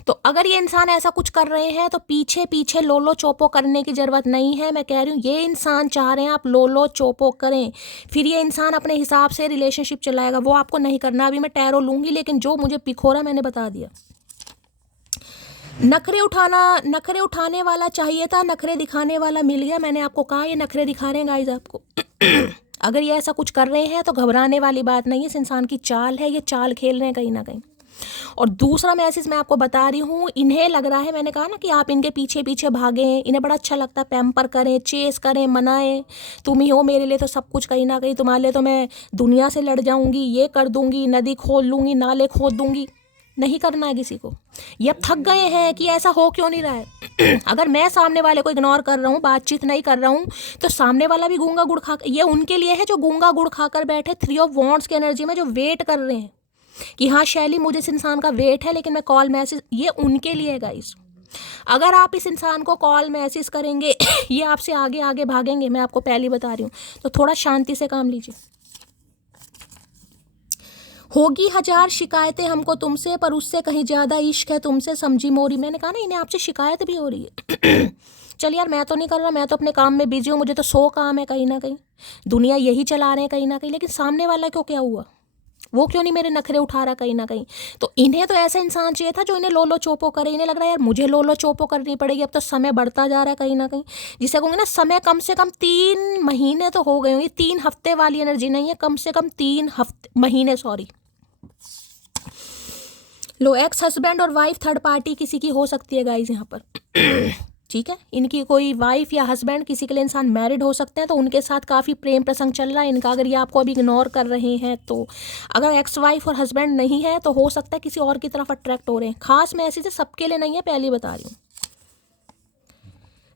तो अगर ये इंसान ऐसा कुछ कर रहे हैं तो पीछे पीछे लोलो चोपो करने की ज़रूरत नहीं है। मैं कह रही हूँ ये इंसान चाह रहे हैं आप लोलो चोपो करें, फिर ये इंसान अपने हिसाब से रिलेशनशिप चलाएगा, वो आपको नहीं करना। अभी मैं टैरो लूँगी, लेकिन जो मुझे पिक हो रहा है मैंने बता दिया। नखरे उठाने वाला चाहिए था, नखरे दिखाने वाला मिल गया। मैंने आपको कहा ये नखरे दिखा रहे हैं गाइस आपको अगर ये ऐसा कुछ कर रहे हैं तो घबराने वाली बात नहीं है, इस इंसान की चाल है, ये चाल खेल रहे हैं कहीं ना कहीं। और दूसरा मैसेज मैं आपको बता रही हूँ, इन्हें लग रहा है, मैंने कहा ना कि आप इनके पीछे पीछे भागें, इन्हें बड़ा अच्छा लगता है, पैम्पर करें, चेस करें, मनाएं, तुम ही हो मेरे लिए तो सब कुछ, कहीं ना कहीं तुम्हारे लिए तो मैं दुनिया से लड़ जाऊंगी, ये कर दूंगी, नदी खोद लूंगी, नाले खोद दूंगी, नहीं करना है किसी को। ये अब थक गए हैं कि ऐसा हो क्यों नहीं रहा है। अगर मैं सामने वाले को इग्नोर कर रहा हूँ, बातचीत नहीं कर रहा हूँ, तो सामने वाला भी गूंगा गुड़ खा, ये उनके लिए है जो गूंगा गुड़ खाकर बैठे 3 ऑफ वॉन्ड्स की एनर्जी में, जो वेट कर रहे हैं कि हाँ शैली मुझे इस इंसान का वेट है लेकिन मैं कॉल मैसेज, ये उनके लिए है गाइस। अगर आप इस इंसान को कॉल मैसेज करेंगे ये आपसे आगे आगे भागेंगे, मैं आपको पहले बता रही हूँ। तो थोड़ा शांति से काम लीजिए। होगी 1000 शिकायतें हमको तुमसे, पर उससे कहीं ज़्यादा इश्क है तुमसे, समझी मोरी। मैंने कहा ना इन्हें आपसे शिकायत भी हो रही है। चल यार मैं तो नहीं कर रहा, मैं तो अपने काम में बिजी हूँ, मुझे तो 100 काम है कहीं ना कहीं, दुनिया यही चला रहे हैं कहीं ना कहीं, लेकिन सामने वाला को क्या हुआ, वो क्यों नहीं मेरे नखरे उठा रहा कहीं ना कहीं। तो इन्हें तो ऐसा इंसान चाहिए था जो इन्हें लोलो चोपो करे। इन्हें लग रहा है यार मुझे लोलो चोपो करनी पड़ेगी, अब तो समय बढ़ता जा रहा है कहीं ना कहीं, जिसे कहूँगे ना समय कम से कम 3 महीने तो हो गए होंगे। 3 हफ्ते वाली एनर्जी नहीं है, कम से कम 3 महीने, सॉरी। लो एक्स हस्बैंड और वाइफ थर्ड पार्टी किसी की हो सकती है गाइज यहाँ पर। ठीक है, इनकी कोई वाइफ या हस्बैंड, किसी के लिए इंसान मैरिड हो सकते हैं, तो उनके साथ काफ़ी प्रेम प्रसंग चल रहा है इनका। अगर ये आपको अभी इग्नोर कर रहे हैं तो, अगर एक्स वाइफ और हस्बैंड नहीं है तो हो सकता है किसी और की तरफ अट्रैक्ट हो रहे हैं। खास मैसेज सबके लिए नहीं है, पहले बता रही हूँ।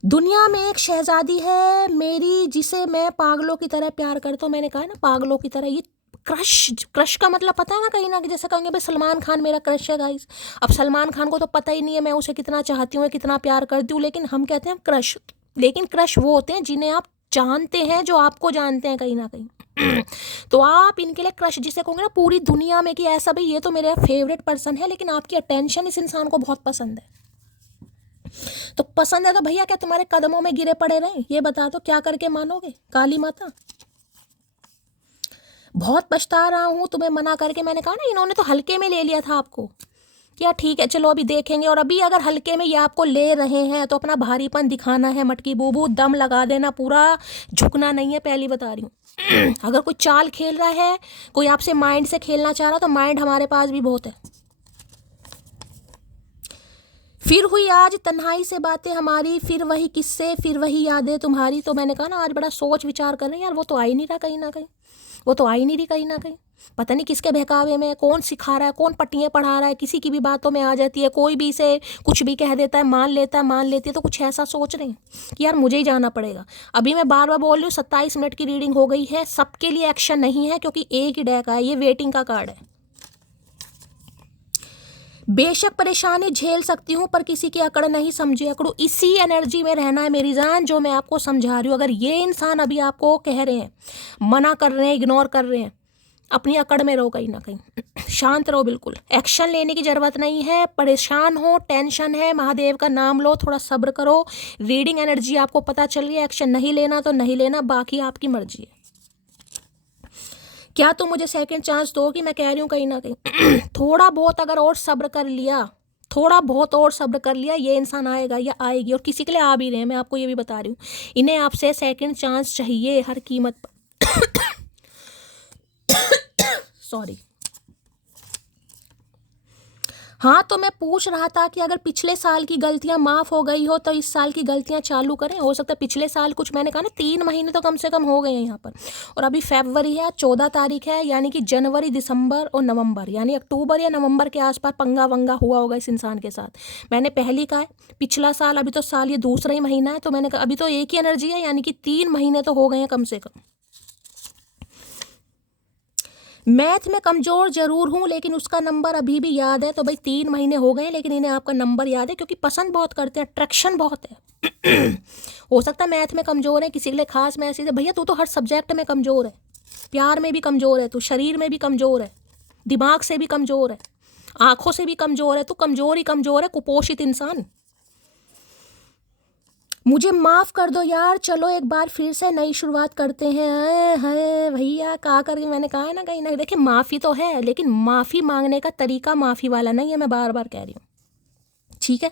दुनिया में एक शहजादी है मेरी जिसे मैं पागलों की तरह प्यार करता हूँ। मैंने कहा ना पागलों की तरह, ये क्रश का मतलब पता है ना, कहीं ना कहीं जैसे कहेंगे भाई सलमान खान मेरा क्रश है गाइस। अब सलमान खान को तो पता ही नहीं है मैं उसे कितना चाहती हूँ, कितना प्यार करती हूँ, लेकिन हम कहते हैं क्रश। लेकिन क्रश वो होते हैं जिन्हें आप जानते हैं, जो आपको जानते हैं कहीं ना कहीं। तो आप इनके लिए क्रश, जिसे कहोगे ना पूरी दुनिया में कि ऐसा भाई ये तो मेरा फेवरेट पर्सन है, लेकिन आपकी अटेंशन इस इंसान को बहुत पसंद है। तो पसंद है तो भैया क्या तुम्हारे कदमों में गिरे पड़े रहे, ये बता दो क्या करके मानोगे काली माता। बहुत पछता रहा हूँ तुम्हें मना करके। मैंने कहा ना इन्होंने तो हल्के में ले लिया था आपको, क्या ठीक है चलो अभी देखेंगे। और अभी अगर हल्के में ये आपको ले रहे हैं तो अपना भारीपन दिखाना है, मटकी बूबू दम लगा देना, पूरा झुकना नहीं है, पहली बता रही हूँ। अगर कोई चाल खेल रहा है, कोई आपसे माइंड से खेलना चाह रहा, तो माइंड हमारे पास भी बहुत है। फिर हुई आज तन्हाई से बातें हमारी, फिर वही किस्से, फिर वही यादें तुम्हारी। तो मैंने कहा ना आज बड़ा सोच विचार कर रहे हैं यार, वो तो आ ही नहीं रहा कहीं ना कहीं, वो तो आ ही नहीं रही कहीं ना कहीं। पता नहीं किसके बहकावे में, कौन सिखा रहा है, कौन पट्टियाँ पढ़ा रहा है, किसी की भी बातों में आ जाती है, कोई भी इसे कुछ भी कह देता है, मान लेता है, मान लेती है। तो कुछ ऐसा सोच रहे हैं कि यार मुझे ही जाना पड़ेगा। अभी मैं बार बार बोल रही हूँ 27 मिनट की रीडिंग हो गई है, सबके लिए एक्शन नहीं है क्योंकि एक ही डेक है, ये वेटिंग का कार्ड है। बेशक परेशानी झेल सकती हूँ पर किसी की अकड़ नहीं समझे अकड़ू। इसी एनर्जी में रहना है मेरी जान, जो मैं आपको समझा रही हूँ। अगर ये इंसान अभी आपको कह रहे हैं, मना कर रहे हैं, इग्नोर कर रहे हैं, अपनी अकड़ में रहो कहीं ना कहीं, शांत रहो, बिल्कुल एक्शन लेने की ज़रूरत नहीं है। परेशान हो, टेंशन है, महादेव का नाम लो, थोड़ा सब्र करो। रीडिंग एनर्जी आपको पता चल रही है, एक्शन नहीं लेना तो नहीं लेना, बाकी आपकी मर्जी है। क्या तुम मुझे सेकंड चांस दोगी, मैं कह रही हूँ कहीं ना कहीं। थोड़ा बहुत अगर और सब्र कर लिया, थोड़ा बहुत और सब्र कर लिया, ये इंसान आएगा या आएगी, और किसी के लिए आ भी रहे हैं, मैं आपको ये भी बता रही हूँ। इन्हें आपसे सेकंड चांस चाहिए हर कीमत पर। सॉरी। हाँ तो मैं पूछ रहा था कि अगर पिछले साल की गलतियां माफ़ हो गई हो तो इस साल की गलतियां चालू करें। हो सकता है पिछले साल कुछ, मैंने कहा ना 3 महीने तो कम से कम हो गए हैं यहाँ पर, और अभी फरवरी है, 14 तारीख है, यानी कि जनवरी, दिसंबर और नवंबर, यानी अक्टूबर या नवंबर के आसपास पंगा वंगा हुआ होगा इस इंसान के साथ। मैंने पहली कहा है पिछला साल, अभी तो साल ये दूसरा ही महीना है, तो मैंने कहा अभी तो एक ही एनर्जी है, यानी कि 3 महीने तो हो गए हैं कम से कम। मैथ में कमज़ोर जरूर हूँ लेकिन उसका नंबर अभी भी याद है। तो भाई 3 महीने हो गए लेकिन इन्हें आपका नंबर याद है, क्योंकि पसंद बहुत करते हैं, अट्रैक्शन बहुत है। हो सकता है मैथ में कमज़ोर है, किसी के लिए खास मैसेज है, भैया तू तो हर सब्जेक्ट में कमज़ोर है, प्यार में भी कमज़ोर है, तू शरीर में भी कमज़ोर है, दिमाग से भी कमज़ोर है, आँखों से भी कमज़ोर है, तू कमज़ोर ही कमज़ोर है, कुपोषित इंसान। मुझे माफ़ कर दो यार, चलो एक बार फिर से नई शुरुआत करते हैं। हाय भैया कहा करके, मैंने कहा है ना कहीं ना, देखिए माफ़ी तो है लेकिन माफ़ी मांगने का तरीका माफ़ी वाला नहीं है, मैं बार बार कह रही हूँ, ठीक है।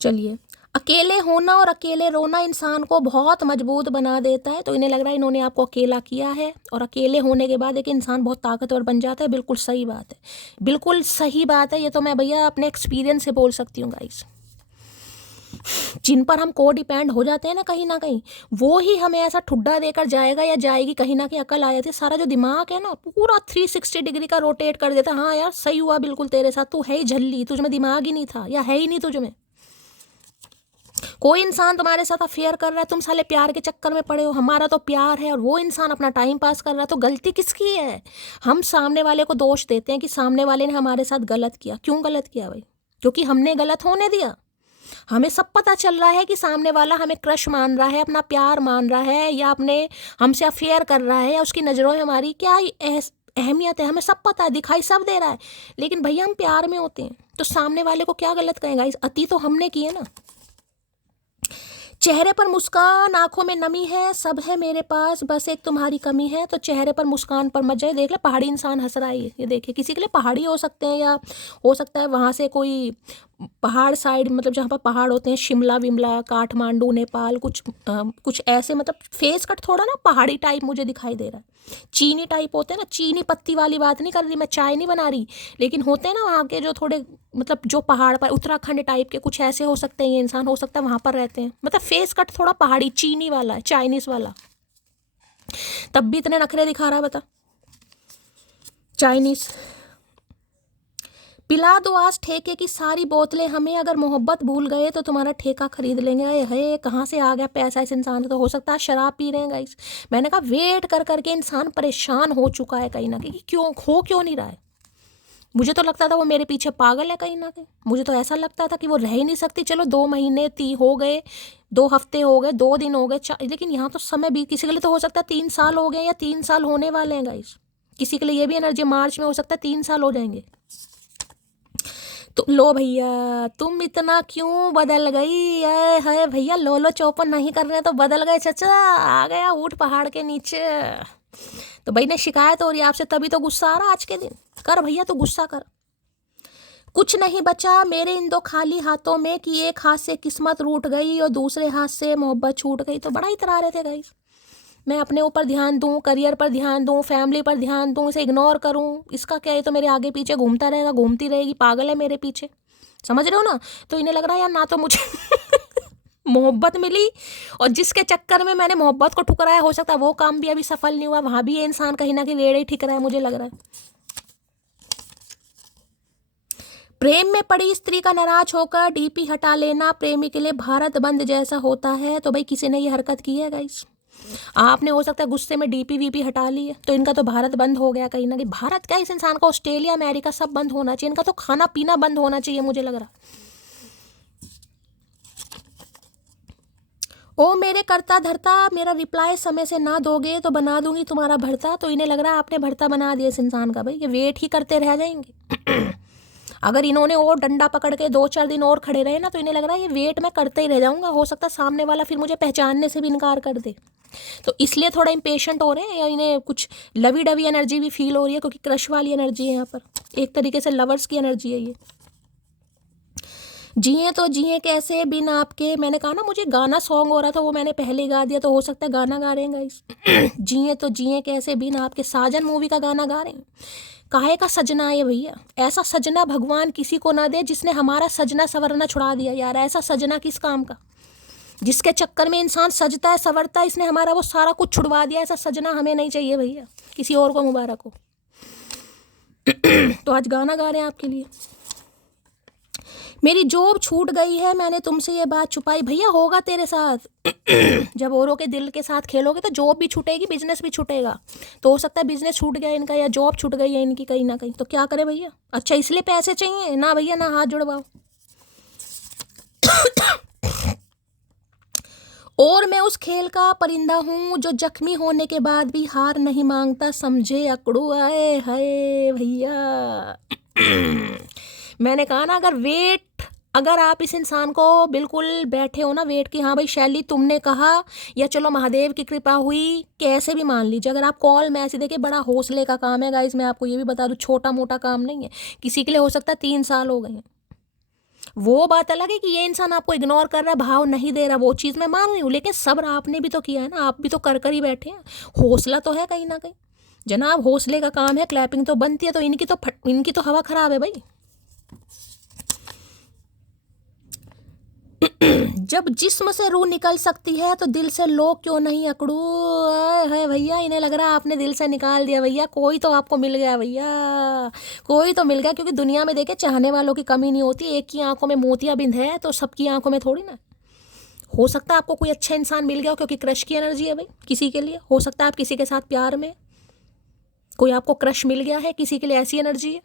चलिए, अकेले होना और अकेले रोना इंसान को बहुत मजबूत बना देता है। तो इन्हें लग रहा है इन्होंने आपको अकेला किया है, और अकेले होने के बाद एक इंसान बहुत ताकतवर बन जाता है। बिल्कुल सही बात है, बिल्कुल सही बात है, ये तो मैं भैया अपने एक्सपीरियंस से बोल सकती हूँ गाइस। जिन पर हम को डिपेंड हो जाते हैं ना कहीं, वो ही हमें ऐसा ठुड्डा देकर जाएगा या जाएगी, कहीं ना कहीं अकल आ जाती है, सारा जो दिमाग है ना पूरा 360 डिग्री का रोटेट कर देता है। हाँ यार सही हुआ बिल्कुल तेरे साथ, तू है ही झल्ली, तुझ में दिमाग ही नहीं था या है ही नहीं तुझ में। कोई इंसान तुम्हारे साथ अफेयर कर रहा है, तुम साले प्यार के चक्कर में पड़े हो, हमारा तो प्यार है और वो इंसान अपना टाइम पास कर रहा है, तो गलती किसकी है? हम सामने वाले को दोष देते हैं कि सामने वाले ने हमारे साथ गलत किया। क्यों गलत किया भाई? क्योंकि हमने गलत होने दिया? हमें सब पता चल रहा है कि सामने वाला हमें क्रश मान रहा है, अपना प्यार मान रहा है, या अपने हमसे अफेयर कर रहा है, या उसकी नज़रों में हमारी क्या अहमियत है, हमें सब पता है, दिखाई सब दे रहा है। लेकिन भैया हम प्यार में होते हैं, तो सामने वाले को क्या गलत कहेगा? इस अति तो हमने की है ना। चेहरे पर मुस्कान, आंखों में नमी है, सब है मेरे पास, बस एक तुम्हारी कमी है। तो चेहरे पर मुस्कान पर मत जाए। देख ले पहाड़ी इंसान हंस रहा है, ये देखिए, किसी के लिए पहाड़ी हो सकते हैं, या हो सकता है वहाँ से कोई पहाड़ साइड, मतलब जहाँ पर पहाड़ होते हैं, शिमला विमला, काठमांडू, नेपाल, कुछ ऐसे, मतलब फेस कट थोड़ा ना पहाड़ी टाइप मुझे दिखाई दे रहा है। चीनी टाइप होते हैं ना, चीनी पत्ती वाली बात नहीं कर रही मैं, चाय नहीं बना रही, लेकिन होते हैं ना वहाँ के जो थोड़े, मतलब जो पहाड़ पर, उत्तराखंड टाइप के कुछ ऐसे हो सकते हैं, ये इंसान हो सकता है वहाँ पर रहते हैं, मतलब फेस कट थोड़ा पहाड़ी चीनी वाला है, चाइनीज़ वाला, तब भी इतने नखरे दिखा रहा है बता। चाइनीज़ पिला दो आज ठेके की सारी बोतलें हमें, अगर मोहब्बत भूल गए तो तुम्हारा ठेका खरीद लेंगे। है कहाँ से आ गया पैसा इस इंसान को? तो हो सकता है शराब पी रहे हैं गाइस। मैंने कहा वेट कर करके इंसान परेशान हो चुका है कहीं ना कहीं, क्यों नहीं रहा है। मुझे तो लगता था वो मेरे पीछे पागल है कहीं ना कहीं, मुझे तो ऐसा लगता था कि वो रह ही नहीं सकती। चलो 2 महीने हो गए, 2 हफ्ते हो गए, 2 दिन हो गए, लेकिन यहाँ तो समय भी, किसी के लिए तो हो सकता है 3 साल हो गए या 3 साल होने वाले हैं गाइस। किसी के लिए ये भी एनर्जी मार्च में हो सकता है 3 साल हो जाएंगे। तो लो भैया तुम इतना क्यों बदल गई है भैया? लो चौपन नहीं कर रहे तो बदल गए चचा, आ गया ऊँट पहाड़ के नीचे। तो भाई ने शिकायत हो रही है आपसे, तभी तो गुस्सा आ रहा आज के दिन। कर भैया तो गुस्सा कर। कुछ नहीं बचा मेरे इन 2 खाली हाथों में कि एक हाथ से किस्मत रूठ गई और दूसरे हाथ से मोहब्बत छूट गई। तो बड़ा इतरा रहे थे गाइस, मैं अपने ऊपर ध्यान दूं, करियर पर ध्यान दूं, फैमिली पर ध्यान दूं, इसे इग्नोर करूं, इसका क्या है, तो मेरे आगे पीछे घूमता रहेगा, घूमती रहेगी, पागल है मेरे पीछे, समझ रहे हो ना। तो इन्हें लग रहा है यार ना तो मुझे मोहब्बत मिली, और जिसके चक्कर में मैंने मोहब्बत को ठुकराया, हो सकता है वो काम भी अभी सफल नहीं हुआ, वहां भी ये इंसान कहीं ना कहीं रेड़े ही ठिक रहा है, मुझे लग रहा है। प्रेम में पड़ी स्त्री का नाराज होकर डीपी हटा लेना प्रेमी के लिए भारत बंद जैसा होता है। तो भाई किसी ने ये हरकत की है गाइस, आपने हो सकता है गुस्से में डीपी वीपी हटा ली है, तो इनका तो भारत बंद हो गया कहीं ना कहीं। भारत क्या, इस इंसान को ऑस्ट्रेलिया अमेरिका सब बंद होना चाहिए, इनका तो खाना पीना बंद होना चाहिए मुझे लग रहा। ओ मेरे करता धरता, मेरा रिप्लाई समय से ना दोगे तो बना दूंगी तुम्हारा भरता। तो इन्हें लग रहा है आपने भरता बना दिया इस इंसान का। भाई ये वेट ही करते रह जाएंगे। अगर इन्होंने और डंडा पकड़ के 2-4 दिन और खड़े रहे ना, तो इन्हें लग रहा है ये वेट मैं करते ही रह जाऊंगा, हो सकता है सामने वाला फिर मुझे पहचानने से भी इनकार कर दे। तो इसलिए थोड़ा इम्पेशेंट हो रहे हैं, या इन्हें कुछ लवी डवी एनर्जी भी फील हो रही है, क्योंकि क्रश वाली एनर्जी है यहाँ पर, एक तरीके से लवर्स की एनर्जी है ये। जिए तो जिए कैसे बिन आपके, मैंने कहा ना मुझे गाना सॉन्ग हो रहा था, वो मैंने पहले गा दिया, तो हो सकता है गाना गा रहे हैं गाइस। जिए तो जिए कैसे बिन आपके, साजन मूवी का गाना गा रहे हैं। काहे का सजना है भैया, ऐसा सजना भगवान किसी को ना दे जिसने हमारा सजना सवरना छुड़ा दिया यार। ऐसा सजना किस काम का, जिसके चक्कर में इंसान सजता है सवरता है, इसने हमारा वो सारा कुछ छुड़वा दिया। ऐसा सजना हमें नहीं चाहिए भैया, किसी और को मुबारक हो। तो आज गाना गा रहे हैं आपके लिए। मेरी जॉब छूट गई है, मैंने तुमसे ये बात छुपाई। भैया होगा तेरे साथ। जब औरों के दिल के साथ खेलोगे तो जॉब भी छूटेगी, बिजनेस भी छूटेगा। तो हो सकता है बिजनेस छूट गया इनका, या जॉब छूट गई है इनकी कहीं ना कहीं। तो क्या करे भैया? अच्छा इसलिए पैसे चाहिए ना भैया, ना हाथ जुड़वाओ। और मैं उस खेल का परिंदा हूँ जो जख्मी होने के बाद भी हार नहीं मांगता, समझे अकड़ू आए हाय भैया। मैंने कहा ना, अगर आप इस इंसान को बिल्कुल बैठे हो ना वेट की, हाँ भाई शैली तुमने कहा, या चलो महादेव की कृपा हुई, कैसे भी मान लीजिए, अगर आप कॉल मैसेज, देखिए बड़ा हौसले का काम है गाइस, मैं आपको ये भी बता दूं, छोटा मोटा काम नहीं है। किसी के लिए हो सकता है 3 साल हो गए हैं, वो बात अलग है कि ये इंसान आपको इग्नोर कर रहा है, भाव नहीं दे रहा, वो चीज़ मैं मान रही हूँ, लेकिन सब्र आपने भी तो किया है ना, आप भी तो कर ही बैठे हैं। हौसला तो है कहीं ना कहीं जनाब, हौसले का काम है, क्लैपिंग तो बनती है। तो इनकी तो हवा खराब है भाई। जब जिस्म से रूह निकल सकती है तो दिल से लोग क्यों नहीं अकड़ू। है भैया, इन्हें लग रहा है आपने दिल से निकाल दिया भैया, कोई तो आपको मिल गया भैया, कोई तो मिल गया। क्योंकि दुनिया में देखे चाहने वालों की कमी नहीं होती। एक की आंखों में मोतियाबिंद है तो सबकी आंखों में थोड़ी ना। हो सकता है आपको कोई अच्छा इंसान मिल गया हो, क्योंकि क्रश की एनर्जी है भाई किसी के लिए। हो सकता है आप किसी के साथ प्यार में, कोई आपको क्रश मिल गया है, किसी के लिए ऐसी एनर्जी है।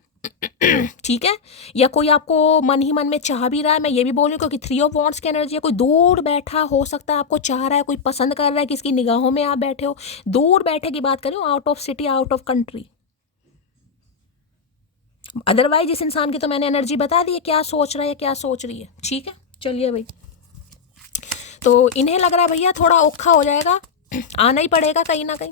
ठीक है, या कोई आपको मन ही मन में चाह भी रहा है, मैं ये भी बोल रही हूँ, क्योंकि 3 ऑफ वॉन्ड्स की एनर्जी है। कोई दूर बैठा हो सकता है आपको चाह रहा है, कोई पसंद कर रहा है, किसकी निगाहों में आप बैठे हो। दूर बैठे की बात करूँ, out of city, out of country. Otherwise इस इंसान की तो मैंने एनर्जी बता दी है, क्या सोच रहा है, क्या सोच रही है। ठीक है, चलिए भाई। तो इन्हें लग रहा है भैया थोड़ा औखा हो जाएगा, आना ही पड़ेगा कहीं ना कहीं।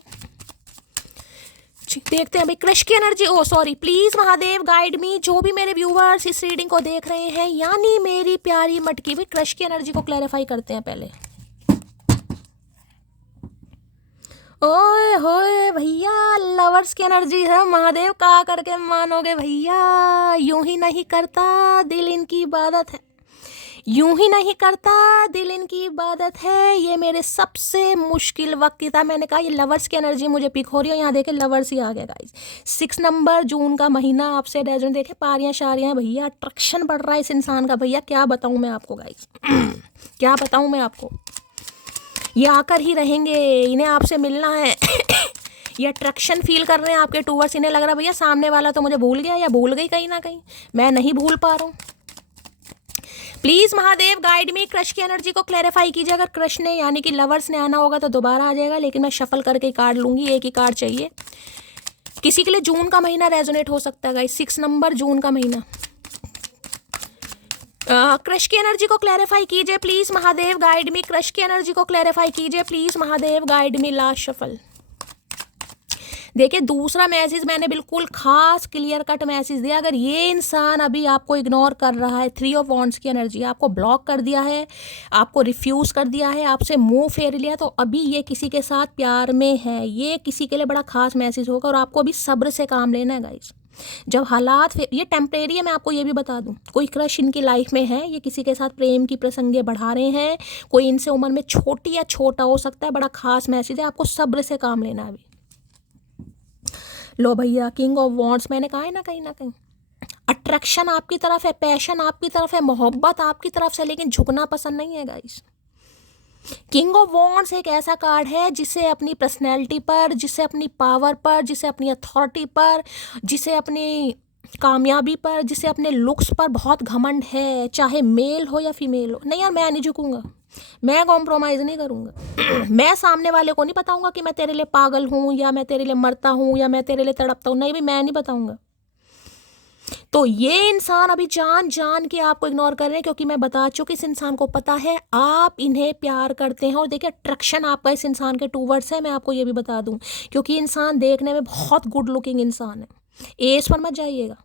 देखते हैं भाई क्रश की energy. Oh sorry, please Mahadev guide me. जो भी मेरे व्यूवर्स इस रीडिंग को देख रहे हैं, यानी मेरी प्यारी मटकी, भाई क्रश की एनर्जी को क्लैरिफाई करते हैं पहले। ओए होए भैया, लवर्स की एनर्जी है महादेव, का करके मानोगे भैया। यूं ही नहीं करता दिल इनकी इबादत है, यूं ही नहीं करता दिल इनकी इबादत है। ये मेरे सबसे मुश्किल वक्त की था। मैंने कहा ये लवर्स की एनर्जी मुझे पिक हो रही है। यहाँ देखे लवर्स ही आ गया गाइस। 6 नंबर जून का महीना आपसे रेजोनेट, देखे पारियां शारियां भैया, अट्रैक्शन बढ़ रहा है इस इंसान का भैया। क्या बताऊं मैं आपको गाइस, क्या बताऊं मैं आपको। ये आकर ही रहेंगे, इन्हें आपसे मिलना है। ये अट्रैक्शन फील कर रहे हैं आपके टूवर्ड्स। इन्हें लग रहा है भैया सामने वाला तो मुझे भूल गया या भूल गई कहीं ना कहीं, मैं नहीं भूल पा रहा हूँ। Please Mahadev guide me, crush की एनर्जी को क्लैरिफाई कीजिए। अगर क्रश ने यानी कि लवर्स ने आना होगा तो दोबारा आ जाएगा, लेकिन मैं शफल करके कार्ड लूंगी, एक ही कार्ड चाहिए। किसी के लिए जून का महीना रेजोनेट हो सकता है गाइस, 6 नंबर जून का महीना। क्रश की एनर्जी को क्लैरिफाई कीजिए please Mahadev guide me. Crush की एनर्जी को क्लैरिफाई कीजिए please Mahadev guide me. Last shuffle. देखिए दूसरा मैसेज मैंने बिल्कुल खास क्लियर कट मैसेज दिया। अगर ये इंसान अभी आपको इग्नोर कर रहा है, 3 ऑफ वॉन्ड्स की एनर्जी, आपको ब्लॉक कर दिया है, आपको रिफ्यूज़ कर दिया है, आपसे मुंह फेर लिया, तो अभी ये किसी के साथ प्यार में है। ये किसी के लिए बड़ा खास मैसेज होगा और आपको अभी सब्र से काम लेना है गाइस। जब हालात, ये टेम्परेरी है, मैं आपको ये भी बता दूं। कोई क्रश इनकी लाइफ में है, ये किसी के साथ प्रेम की प्रसंगे बढ़ा रहे हैं। कोई इनसे उम्र में छोटी या छोटा हो सकता है। बड़ा खास मैसेज है, आपको सब्र से काम लेना है अभी। लो भैया, किंग ऑफ वॉन्ड्स, मैंने कहा है ना कहीं अट्रैक्शन आपकी तरफ है, पैशन आपकी तरफ है, मोहब्बत आपकी तरफ से, लेकिन झुकना पसंद नहीं है गाइस। किंग ऑफ वॉन्ड्स एक ऐसा कार्ड है जिसे अपनी पर्सनैलिटी पर, जिसे अपनी पावर पर, जिसे अपनी अथॉरिटी पर, जिसे अपनी कामयाबी पर, जिसे अपने लुक्स पर बहुत घमंड है, चाहे मेल हो या फीमेल हो। नहीं यार, मैं नहीं झुकूंगा, मैं कॉम्प्रोमाइज़ नहीं करूँगा। मैं सामने वाले को नहीं बताऊँगा कि मैं तेरे लिए पागल हूँ, या मैं तेरे लिए मरता हूँ, या मैं तेरे लिए तड़पता हूँ। नहीं भी, मैं नहीं बताऊँगा। तो ये इंसान अभी जान जान के आपको इग्नोर कर रहे हैं, क्योंकि मैं बता चुकी, इस इंसान को पता है आप इन्हें प्यार करते हैं। और देखिए अट्रैक्शन आपका इस इंसान के टूवर्ड्स है, मैं आपको ये भी बता दूं, क्योंकि इंसान देखने में बहुत गुड लुकिंग इंसान है। एज पर मत जाइएगा।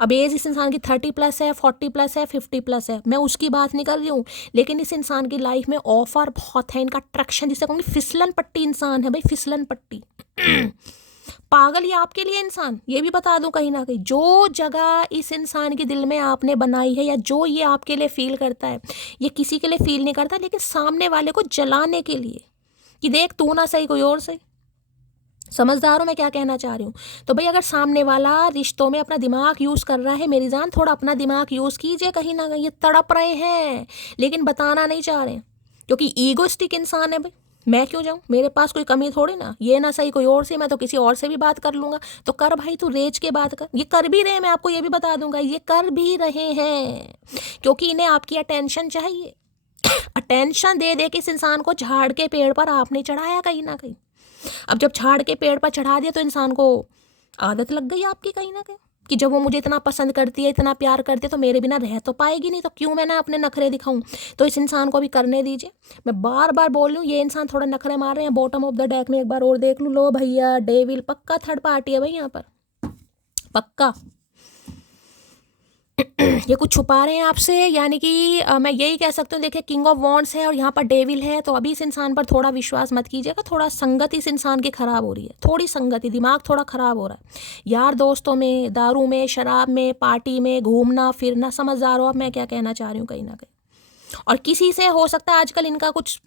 अब एज इस इंसान की 30+ है, 40+ है, 50+ है, मैं उसकी बात नहीं कर रही हूँ। लेकिन इस इंसान की लाइफ में ऑफर बहुत है। इनका अट्रैक्शन जिसे कहूँगी, फिसलन पट्टी इंसान है भाई, फिसलन पट्टी। पागल ये आपके लिए इंसान, ये भी बता दूं कहीं ना कहीं। जो जगह इस इंसान के दिल में आपने बनाई है, या जो ये आपके लिए फील करता है, ये किसी के लिए फील नहीं करता, लेकिन सामने वाले को जलाने के लिए, कि देख तू ना सही कोई और सही। समझदार हो मैं क्या कहना चाह रही हूँ। तो भाई अगर सामने वाला रिश्तों में अपना दिमाग यूज़ कर रहा है, मेरी जान थोड़ा अपना दिमाग यूज़ कीजिए कहीं ना कहीं। ये तड़प रहे हैं लेकिन बताना नहीं चाह रहे, क्योंकि ईगोस्टिक इंसान है भाई। मैं क्यों जाऊँ, मेरे पास कोई कमी थोड़ी ना। ये ना सही कोई और से, मैं तो किसी और से भी बात कर लूँगा। तो कर भाई, तू रेज के बात कर। ये कर भी रहे हैं, मैं आपको ये भी बता दूंगा, ये कर भी रहे हैं, क्योंकि इन्हें आपकी अटेंशन चाहिए। अटेंशन दे दे के इस इंसान को झाड़ के पेड़ पर आपने चढ़ाया कहीं ना कहीं। अब जब झाड़ के पेड़ पर चढ़ा दिया तो इंसान को आदत लग गई आपकी कहीं ना कहीं, कि जब वो मुझे इतना पसंद करती है, इतना प्यार करती है, तो मेरे बिना रह तो पाएगी नहीं, तो क्यों मैं ना अपने नखरे दिखाऊं। तो इस इंसान को भी करने दीजिए। मैं बार बार बोल रही हूँ, ये इंसान थोड़ा नखरे मार रहे हैं। बॉटम ऑफ द डेक में एक बार और देख लूँ। लो भैया, डेविल पक्का थर्ड पार्टी है भाई यहाँ पर, पक्का। ये कुछ छुपा रहे हैं आपसे, यानी कि मैं यही कह सकती हूँ। देखिए किंग ऑफ वॉन्ड्स है और यहाँ पर डेविल है, तो अभी इस इंसान पर थोड़ा विश्वास मत कीजिएगा। थोड़ा संगति इस इंसान की खराब हो रही है, थोड़ी संगति, दिमाग थोड़ा खराब हो रहा है। यार दोस्तों में, दारू में, शराब में, पार्टी में घूमना फिरना, समझदार हो आप मैं क्या कहना चाह रही हूँ कहीं ना कहीं। और किसी से हो सकता है आजकल इनका कुछ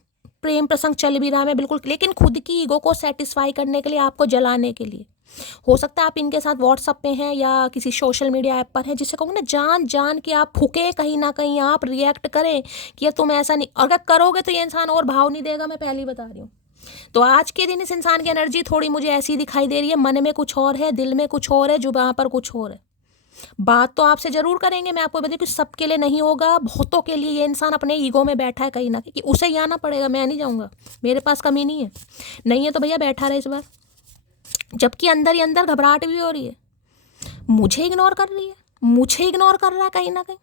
प्रेम प्रसंग चल भी रहा है, मैं बिल्कुल, लेकिन खुद की ईगो को सेटिस्फाई करने के लिए, आपको जलाने के लिए। हो सकता है आप इनके साथ व्हाट्सअप पे हैं या किसी सोशल मीडिया ऐप पर हैं, जिससे कहूँगी ना जान जान के आप फूके, कहीं ना कहीं आप रिएक्ट करें कि यार तुम ऐसा नहीं, अगर करोगे तो ये इंसान और भाव नहीं देगा, मैं पहले ही बता रही हूँ। तो आज के दिन इस इंसान की एनर्जी थोड़ी मुझे ऐसी दिखाई दे रही है, मन में कुछ और है, दिल में कुछ और है, जुबान पर कुछ और है। बात तो आपसे जरूर करेंगे, मैं आपको बता दूं कि सबके लिए नहीं होगा, बहुतों के लिए ये इंसान अपने ईगो में बैठा है कहीं ना कहीं, कि उसे ही आना पड़ेगा, मैं नहीं जाऊंगा, मेरे पास कमी नहीं है। नहीं है तो भैया बैठा रहे इस बार। जबकि अंदर ही अंदर घबराहट भी हो रही है, मुझे इग्नोर कर रही है, मुझे इग्नोर कर रहा है कहीं ना कहीं।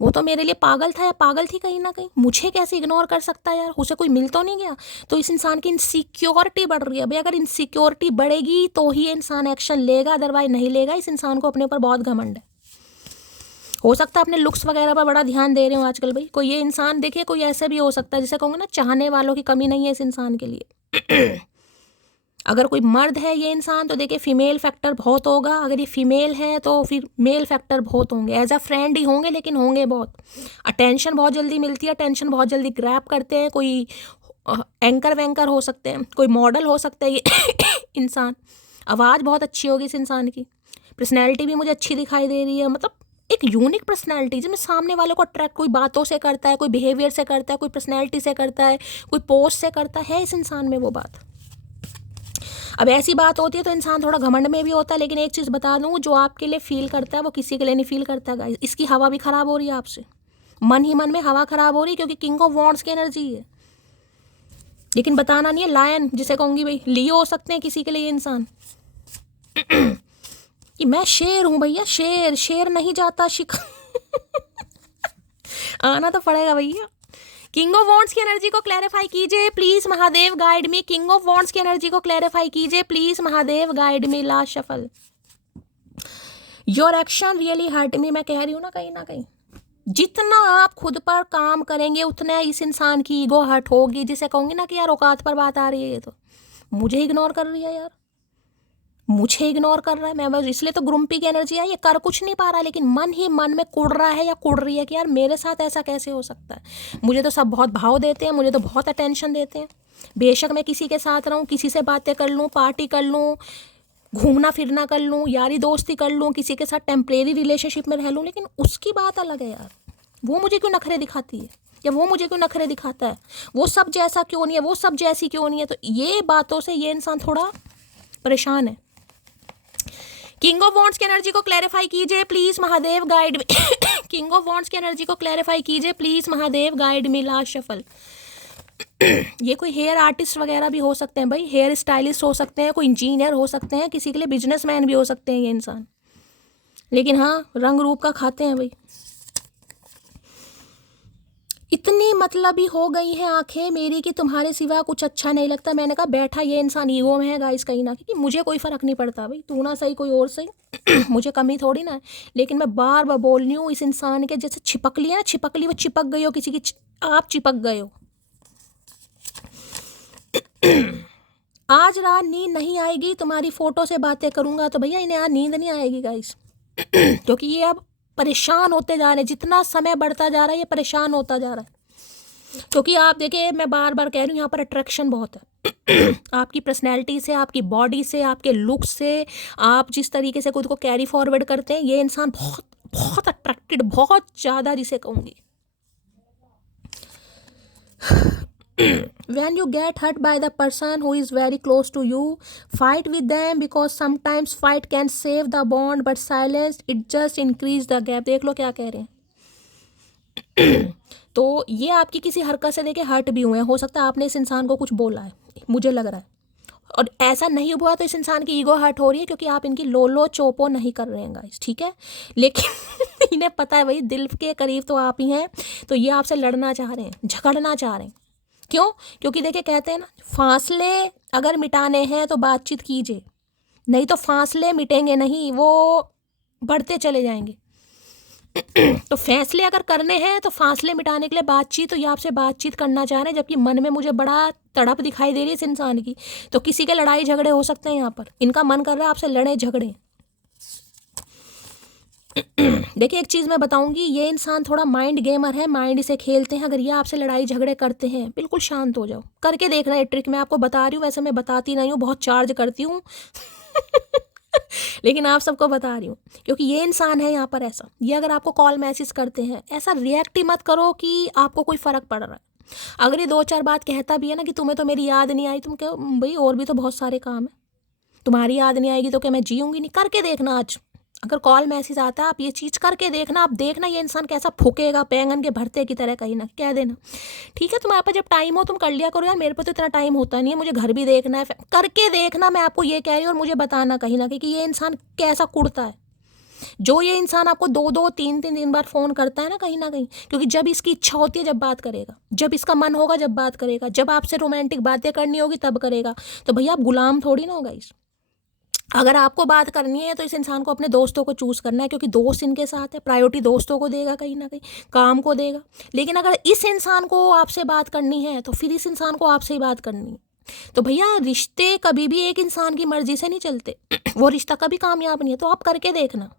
वो तो मेरे लिए पागल था या पागल थी कहीं ना कहीं, मुझे कैसे इग्नोर कर सकता है यार, उसे कोई मिल तो नहीं गया। तो इस इंसान की इनसिक्योरिटी बढ़ रही है भाई। अगर इनसिक्योरिटी बढ़ेगी तो ही ये इंसान एक्शन लेगा, अदरवाइज नहीं लेगा। इस इंसान को अपने ऊपर बहुत घमंड है। हो सकता है अपने लुक्स वगैरह पर बड़ा ध्यान दे रहे हो आजकल भाई। कोई ये इंसान देखिए, कोई ऐसे भी हो सकता है जिसे कहूँगा ना, चाहने वालों की कमी नहीं है इस इंसान के लिए। अगर कोई मर्द है ये इंसान तो देखिए फीमेल फैक्टर बहुत होगा, अगर ये फीमेल है तो फिर मेल फैक्टर बहुत होंगे। एज अ फ्रेंड ही होंगे, लेकिन होंगे बहुत। अटेंशन बहुत जल्दी मिलती है, अटेंशन बहुत जल्दी ग्रैब करते हैं। कोई एंकर वैंकर हो सकते हैं, कोई मॉडल हो सकता है ये इंसान। आवाज़ बहुत अच्छी होगी इस इंसान की। पर्सनैलिटी भी मुझे अच्छी दिखाई दे रही है, मतलब एक यूनिक पर्सनैलिटी जिसमें सामने वालों को अट्रैक्ट कोई बातों से करता है, कोई बिहेवियर से करता है, कोई पर्सनैलिटी से करता है, कोई पोस्ट से करता है इस इंसान में वो बात। अब ऐसी बात होती है तो इंसान थोड़ा घमंड में भी होता है, लेकिन एक चीज़ बता दूं, जो आपके लिए फील करता है वो किसी के लिए नहीं फील करता गाइस। इसकी हवा भी ख़राब हो रही है आपसे, मन ही मन में हवा ख़राब हो रही है, क्योंकि किंग ऑफ वॉन्ड्स की एनर्जी है। लेकिन बताना नहीं है, लायन जिसे कहूँगी भाई, लियो हो सकते हैं किसी के लिए इंसान। कि मैं शेर हूँ भैया, शेर, शेर नहीं जाता शिकार। आना तो पड़ेगा भैया। किंग ऑफ वॉन्ड्स की एनर्जी को क्लैरिफाई कीजिए please Mahadev, guide me. King of wands की एनर्जी को क्लैरिफाई कीजिए please Mahadev, guide me. Last shuffle. Your action really hurt me. मैं कह रही हूँ ना, कहीं ना कहीं जितना आप खुद पर काम करेंगे उतना इस इंसान की ईगो हर्ट होगी, जिसे कहूंगी ना कि यार औकात पर बात आ रही है, ये तो मुझे इग्नोर कर रही है यार, मुझे इग्नोर कर रहा है। मैं बस इसलिए तो ग्रुम्पी की एनर्जी है, ये कर कुछ नहीं पा रहा, लेकिन मन ही मन में कुड़ रहा है या कुड़ रही है कि यार मेरे साथ ऐसा कैसे हो सकता है। मुझे तो सब बहुत भाव देते हैं, मुझे तो बहुत अटेंशन देते हैं, बेशक मैं किसी के साथ रहूँ, किसी से बातें कर लूँ, पार्टी कर लूँ, घूमना फिरना कर लूँ, यारी दोस्ती कर लूँ, किसी के साथ टेम्परेरी रिलेशनशिप में रह लूँ, लेकिन उसकी बात अलग है यार। वो मुझे क्यों नखरे दिखाती है, या वो मुझे क्यों नखरे दिखाता है, वो सब जैसा क्यों नहीं है, वो सब जैसी क्यों नहीं है। तो ये बातों से ये इंसान थोड़ा परेशान है। किंग ऑफ वॉन्ड्स की एनर्जी को क्लैरिफाई कीजिए please Mahadev, guide me. King of wands की एनर्जी को क्लैरिफाई कीजिए please Mahadev, guide me. Last shuffle. ये कोई हेयर आर्टिस्ट वगैरह भी हो सकते हैं भाई, हेयर स्टाइलिस्ट हो सकते हैं, कोई इंजीनियर हो सकते हैं, किसी के लिए बिजनेसमैन भी हो सकते हैं ये इंसान। लेकिन हाँ, रंग रूप का खाते हैं भाई। इतनी मतलबी हो गई हैं आंखें मेरी कि तुम्हारे सिवा कुछ अच्छा नहीं लगता। मैंने कहा बैठा ये इंसान ईगो में है गाइस कहीं ना, क्योंकि मुझे कोई फ़र्क नहीं पड़ता भाई, तू ना सही कोई और सही। मुझे कमी थोड़ी ना है। लेकिन मैं बार बार बोल रही हूँ, इस इंसान के जैसे छिपकली है ना, छिपकली, वो चिपक गई हो किसी की, आप चिपक गए हो। आज रात नींद नहीं आएगी, तुम्हारी फ़ोटो से बातें करूँगा तो भैया इन्हें आज नींद नहीं आएगी गाइस। क्योंकि ये अब परेशान होते जा रहे हैं, जितना समय बढ़ता जा रहा है ये परेशान होता जा रहा है। क्योंकि आप देखिए, मैं बार बार कह रही हूँ, यहाँ पर अट्रैक्शन बहुत है। आपकी पर्सनैलिटी से, आपकी बॉडी से, आपके लुक से, आप जिस तरीके से खुद को कैरी फॉरवर्ड करते हैं, ये इंसान बहुत बहुत अट्रैक्टेड, बहुत ज़्यादा जिसे कहूँगी। When you get hurt by the person who is very close to you, fight with them, because sometimes fight can save the bond, but silence it just increase the gap. देख लो क्या कह रहे हैं। तो ये आपकी किसी हरकत से देखे हर्ट भी हुए हैं, हो सकता है आपने इस इंसान को कुछ बोला है, मुझे लग रहा है, और ऐसा नहीं हुआ तो इस इंसान की ईगो हर्ट हो रही है, क्योंकि आप इनकी लोलो चोपो नहीं कर रहे हैं गाइस, ठीक है। लेकिन इन्हें पता है भाई, दिल के करीब तो आप ही हैं, तो ये आपसे लड़ना चाह रहे हैं, झगड़ना चाह रहे हैं। क्यों? क्योंकि देखिए कहते हैं ना, फासले अगर मिटाने हैं तो बातचीत कीजिए, नहीं तो फासले मिटेंगे नहीं, वो बढ़ते चले जाएंगे। तो फैसले अगर करने हैं तो फासले मिटाने के लिए बातचीत, तो ये आपसे बातचीत करना चाह रहे हैं, जबकि मन में मुझे बड़ा तड़प दिखाई दे रही है इस इंसान की। तो किसी के लड़ाई झगड़े हो सकते हैं यहाँ पर, इनका मन कर रहा है आपसे लड़े झगड़े। देखिए एक चीज़ मैं बताऊंगी, ये इंसान थोड़ा माइंड गेमर है, माइंड से खेलते हैं। अगर ये आपसे लड़ाई झगड़े करते हैं, बिल्कुल शांत हो जाओ, करके देखना है ट्रिक। मैं आपको बता रही हूँ, वैसे मैं बताती नहीं हूँ, बहुत चार्ज करती हूँ लेकिन आप सबको बता रही हूँ क्योंकि ये इंसान है यहाँ पर ऐसा। ये अगर आपको कॉल मैसेज करते हैं, ऐसा रिएक्ट ही मत करो कि आपको कोई फ़र्क पड़ रहा है। अगर ये 2-4 बात कहता भी है ना कि तुम्हें तो मेरी याद नहीं आई, तुम कहो भाई और भी तो बहुत सारे काम है, तुम्हारी याद नहीं आएगी तो क्या मैं जीऊँगी नहीं? करके देखना आज। अगर कॉल मैसेज आता है, आप ये चीज़ करके देखना, आप देखना ये इंसान कैसा फूकेगा बैंगन के भरते की तरह। कहीं ना कह देना ठीक है, तुम्हारे पास जब टाइम हो तुम कर लिया करो यार, मेरे पे तो इतना टाइम होता नहीं है, मुझे घर भी देखना है। करके देखना, मैं आपको ये कह रही हूँ, और मुझे बताना कहीं ना कहीं कि ये इंसान कैसा कुड़ता है। जो ये इंसान आपको 2-2, 3-3 दिन बाद फ़ोन करता है ना कहीं, क्योंकि जब इसकी इच्छा होती है जब बात करेगा, जब इसका मन होगा जब बात करेगा, जब आपसे रोमांटिक बातें करनी होगी तब करेगा। तो भैया आप गुलाम थोड़ी ना होगा इस। अगर आपको बात करनी है तो इस इंसान को अपने दोस्तों को चूज़ करना है, क्योंकि दोस्त इनके साथ है, प्रायोरिटी दोस्तों को देगा, कहीं ना कहीं काम को देगा। लेकिन अगर इस इंसान को आपसे बात करनी है तो फिर इस इंसान को आपसे ही बात करनी है। तो भैया रिश्ते कभी भी एक इंसान की मर्जी से नहीं चलते वो रिश्ता कभी कामयाब नहीं है। तो आप करके देखना,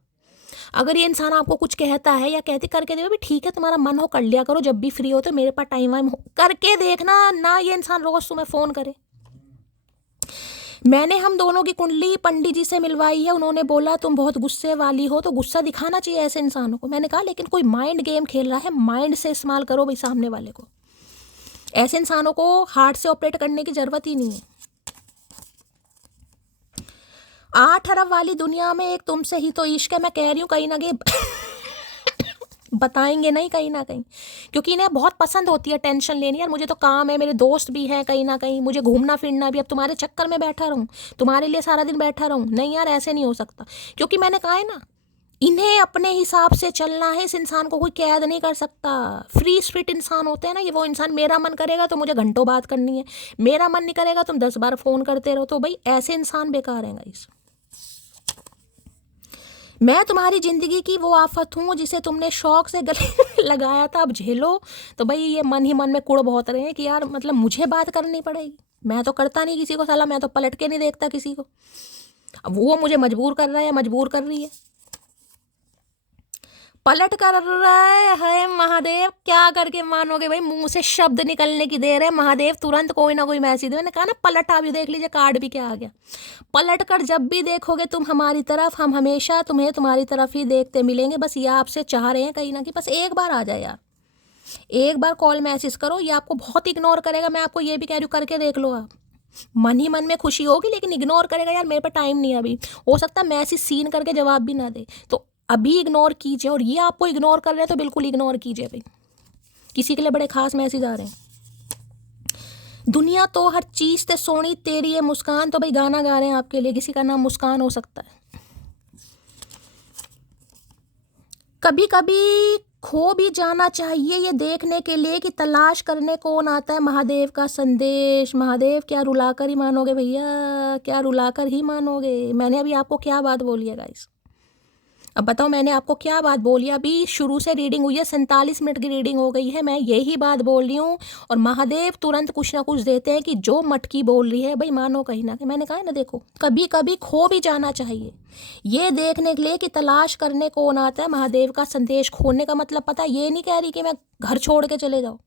अगर ये इंसान आपको कुछ कहता है या कहती, करके देखो भी ठीक है, तुम्हारा मन हो कर लिया करो, जब भी फ्री हो तो मेरे पास टाइम वाइम हो, करके देखना ना। ये इंसान रोज़ तुम्हें फ़ोन करे। मैंने हम दोनों की कुंडली पंडित जी से मिलवाई है, उन्होंने बोला तुम बहुत गुस्से वाली हो, तो गुस्सा दिखाना चाहिए ऐसे इंसानों को। मैंने कहा लेकिन कोई माइंड गेम खेल रहा है, माइंड से इस्तेमाल करो भाई सामने वाले को। ऐसे इंसानों को हार्ट से ऑपरेट करने की ज़रूरत ही नहीं है। 8 अरब वाली दुनिया में एक तुमसे ही तो इश्क है। मैं कह रही हूँ कहीं ना कहीं बताएंगे नहीं कहीं ना कहीं, क्योंकि इन्हें बहुत पसंद होती है टेंशन लेनी। यार मुझे तो काम है, मेरे दोस्त भी हैं कहीं ना कहीं, मुझे घूमना फिरना भी। अब तुम्हारे चक्कर में बैठा रहूँ, तुम्हारे लिए सारा दिन बैठा रहूँ? नहीं यार, ऐसे नहीं हो सकता। क्योंकि मैंने कहा है ना, इन्हें अपने हिसाब से चलना है। इस इंसान को कोई कैद नहीं कर सकता। फ्री स्पिरिट इंसान होते हैं ना ये, वो इंसान। मेरा मन करेगा तो मुझे घंटों बात करनी है, मेरा मन नहीं करेगा तुम 10 बार फ़ोन करते रहो। तो भाई ऐसे इंसान बेकार हैं गाइस। मैं तुम्हारी ज़िंदगी की वो आफत हूँ जिसे तुमने शौक से गले लगाया था, अब झेलो। तो भाई ये मन ही मन में कुड़ बहुत रहे हैं कि यार मतलब मुझे बात करनी पड़ेगी। मैं तो करता नहीं किसी को साला, मैं तो पलट के नहीं देखता किसी को। अब वो मुझे मजबूर कर रहा है या मजबूर कर रही है, पलट कर रहा है महादेव। क्या करके मानोगे भाई, मुंह से शब्द निकलने की देर है महादेव, तुरंत कोई ना कोई मैसेज दे। मैंने कहा ना पलटा भी, देख लीजिए कार्ड भी क्या आ गया। पलट कर जब भी देखोगे तुम हमारी तरफ, हम हमेशा तुम्हें तुम्हारी तरफ ही देखते मिलेंगे। बस ये आपसे चाह रहे हैं कहीं ना कहीं, बस एक बार आ जाए यार, एक बार कॉल मैसेज करो। ये आपको बहुत इग्नोर करेगा, मैं आपको ये भी कह रही हूँ, करके देख लो आप। मन ही मन में खुशी होगी लेकिन इग्नोर करेगा, यार मेरे पे टाइम नहीं है अभी। हो सकता है मैसेज सीन करके जवाब भी ना दे, तो अभी इग्नोर कीजिए। और ये आपको इग्नोर कर रहे हैं तो बिल्कुल इग्नोर कीजिए भाई, किसी के लिए बड़े खास मैसेज आ रहे हैं। दुनिया तो हर चीज़ से सोनी तेरी ये मुस्कान, तो भाई गाना गा रहे हैं आपके लिए, किसी का नाम मुस्कान हो सकता है। कभी कभी खो भी जाना चाहिए ये देखने के लिए कि तलाश करने कौन आता है महादेव का संदेश। महादेव क्या रुलाकर ही मानोगे भैया, क्या रुलाकर ही मानोगे। मैंने अभी आपको क्या बात बोली है गाइस, अब बताओ मैंने आपको क्या बात बोली। अभी शुरू से रीडिंग हुई है, 47 मिनट की रीडिंग हो गई है, मैं यही बात बोल रही हूँ। और महादेव तुरंत कुछ ना कुछ देते हैं कि जो मटकी बोल रही है भाई मानो कहीं ना कहीं। मैंने कहा है ना, देखो कभी कभी खो भी जाना चाहिए ये देखने के लिए कि तलाश करने कौन आता है महादेव का संदेश। खोने का मतलब पता है, ये नहीं कह रही कि मैं घर छोड़ के चले जाओ।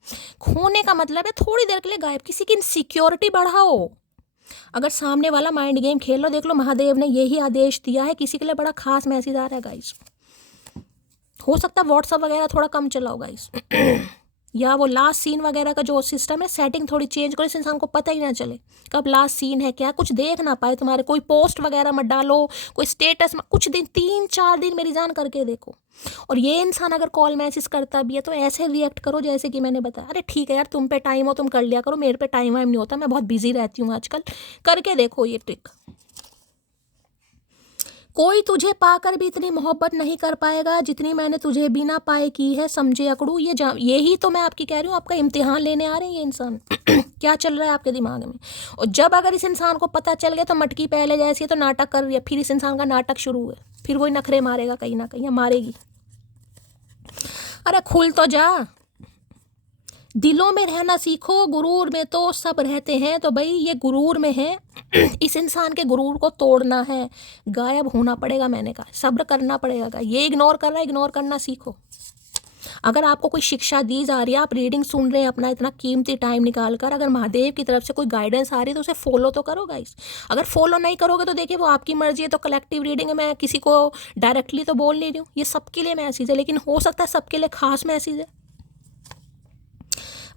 खोने का मतलब है थोड़ी देर के लिए गायब, किसी की इनसिक्योरिटी बढ़ाओ। अगर सामने वाला माइंड गेम खेल लो, देख लो महादेव ने यही आदेश दिया है। किसी के लिए बड़ा खास मैसेज आ रहा है गाइस, हो सकता है व्हाट्सअप वगैरह थोड़ा कम चलाओ गाइस या वो लास्ट सीन वगैरह का जो सिस्टम है सेटिंग थोड़ी चेंज करो, इस इंसान को पता ही ना चले कब लास्ट सीन है क्या, कुछ देख ना पाए तुम्हारे। कोई पोस्ट वगैरह मत डालो, कोई स्टेटस कुछ दिन 3-4 दिन मेरी जान करके देखो। और ये इंसान अगर कॉल मैसेज करता भी है तो ऐसे रिएक्ट करो जैसे कि मैंने बताया, अरे ठीक है यार तुम पे टाइम हो तुम कर लिया करो, मेरे पे टाइम वाइम नहीं होता, मैं बहुत बिजी रहती हूँ आजकल। करके देखो ये ट्रिक। कोई तुझे पाकर भी इतनी मोहब्बत नहीं कर पाएगा जितनी मैंने तुझे बिना पाए की है, समझे अकड़ू। यही तो मैं आपकी कह रही हूँ, आपका इम्तिहान लेने आ रहे हैं ये इंसान क्या चल रहा है आपके दिमाग में। और जब अगर इस इंसान को पता चल गया तो मटकी पहले जैसी है तो नाटक कर रही है, फिर इस इंसान का नाटक शुरू है, फिर वही नखरे मारेगा कहीं ना कहीं या मारेगी। अरे खुल तो जा, दिलों में रहना सीखो, गुरूर में तो सब रहते हैं। तो भाई ये गुरूर में है इस इंसान के गुरूर को तोड़ना है, गायब होना पड़ेगा। मैंने कहा सब्र करना पड़ेगा। ये इग्नोर कर रहा है, इग्नोर करना सीखो। अगर आपको कोई शिक्षा दी जा रही है, आप रीडिंग सुन रहे हैं अपना इतना कीमती टाइम निकाल कर, अगर महादेव की तरफ से कोई गाइडेंस आ रही है तो उसे फॉलो तो करो गाइस। अगर फॉलो नहीं करोगे तो देखिए वो आपकी मर्जी है। तो कलेक्टिव रीडिंग है, मैं किसी को डायरेक्टली तो बोल नहीं रही हूँ, ये सबके लिए मैसेज है, लेकिन हो सकता है सबके लिए खास मैसेज है।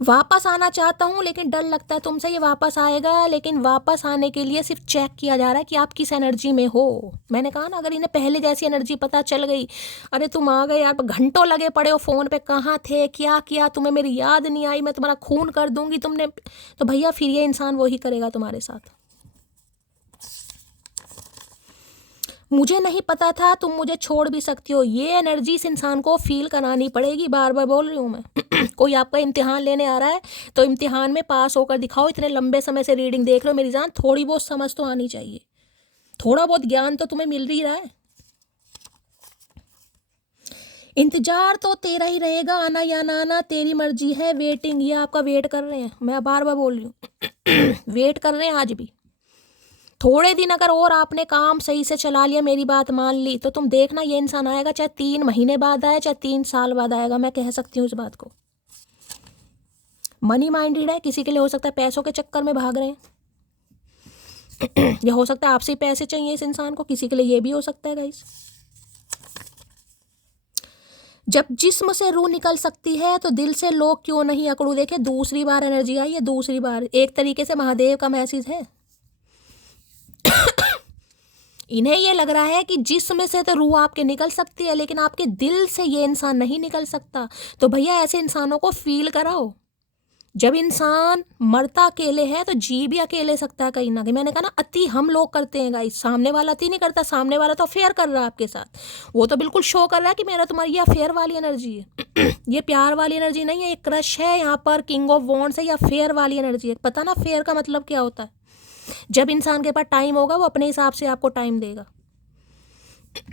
वापस आना चाहता हूँ लेकिन डर लगता है तुमसे ये वापस आएगा, लेकिन वापस आने के लिए सिर्फ चेक किया जा रहा है कि आप किस एनर्जी में हो। मैंने कहा ना, अगर इन्हें पहले जैसी एनर्जी पता चल गई, अरे तुम आ गए यार, घंटों लगे पड़े हो फ़ोन पे, कहाँ थे, क्या किया, तुम्हें मेरी याद नहीं आई, मैं तुम्हारा खून कर दूंगी तुमने, तो भैया फिर ये इंसान वही करेगा तुम्हारे साथ। मुझे नहीं पता था तुम मुझे छोड़ भी सकती हो, ये एनर्जी इस इंसान को फील करानी पड़ेगी। बार बार बोल रही हूँ मैं। कोई आपका इम्तिहान लेने आ रहा है तो इम्तिहान में पास होकर दिखाओ। इतने लंबे समय से रीडिंग देख लो मेरी जान, थोड़ी बहुत समझ तो आनी चाहिए, थोड़ा बहुत ज्ञान तो तुम्हें मिल ही रहा है। इंतजार तो तेरा ही रहेगा, आना या ना आना तेरी मर्जी है, वेटिंग, ये आपका वेट कर रहे हैं। मैं बार बार बोल रही हूँ वेट कर रहे हैं आज भी। थोड़े दिन अगर और आपने काम सही से चला लिया, मेरी बात मान ली, तो तुम देखना ये इंसान आएगा, चाहे 3 महीने बाद आए, चाहे 3 साल बाद आएगा। मैं कह सकती हूँ इस बात को। मनी माइंडेड है, किसी के लिए हो सकता है पैसों के चक्कर में भाग रहे हैं या हो सकता है आपसे ही पैसे चाहिए इस इंसान को, किसी के लिए ये भी हो सकता है गाइस। जब जिस्म से रूह निकल सकती है तो दिल से लोग क्यों नहीं अकड़ू। देखे दूसरी बार एनर्जी आई है, दूसरी बार। एक तरीके से महादेव का मैसेज है। इन्हें ये लग रहा है कि जिस्म से तो रूह आपके निकल सकती है, लेकिन आपके दिल से ये इंसान नहीं निकल सकता। तो भैया ऐसे इंसानों को फील कराओ। जब इंसान मरता अकेले है तो जी भी अकेले सकता है कहीं ना कहीं। मैंने कहा ना, अति हम लोग करते हैं गाइस, सामने वाला अति नहीं करता। सामने वाला तो अफेयर कर रहा है आपके साथ, वो तो बिल्कुल शो कर रहा है कि मेरा तुम्हारी ये अफेयर वाली एनर्जी है ये प्यार वाली एनर्जी नहीं है, ये क्रश है यहाँ पर, किंग ऑफ वॉन्ड्स है, या फेयर वाली एनर्जी है। पता ना फेयर का मतलब क्या होता है। जब इंसान के पास टाइम होगा वो अपने हिसाब से आपको टाइम देगा।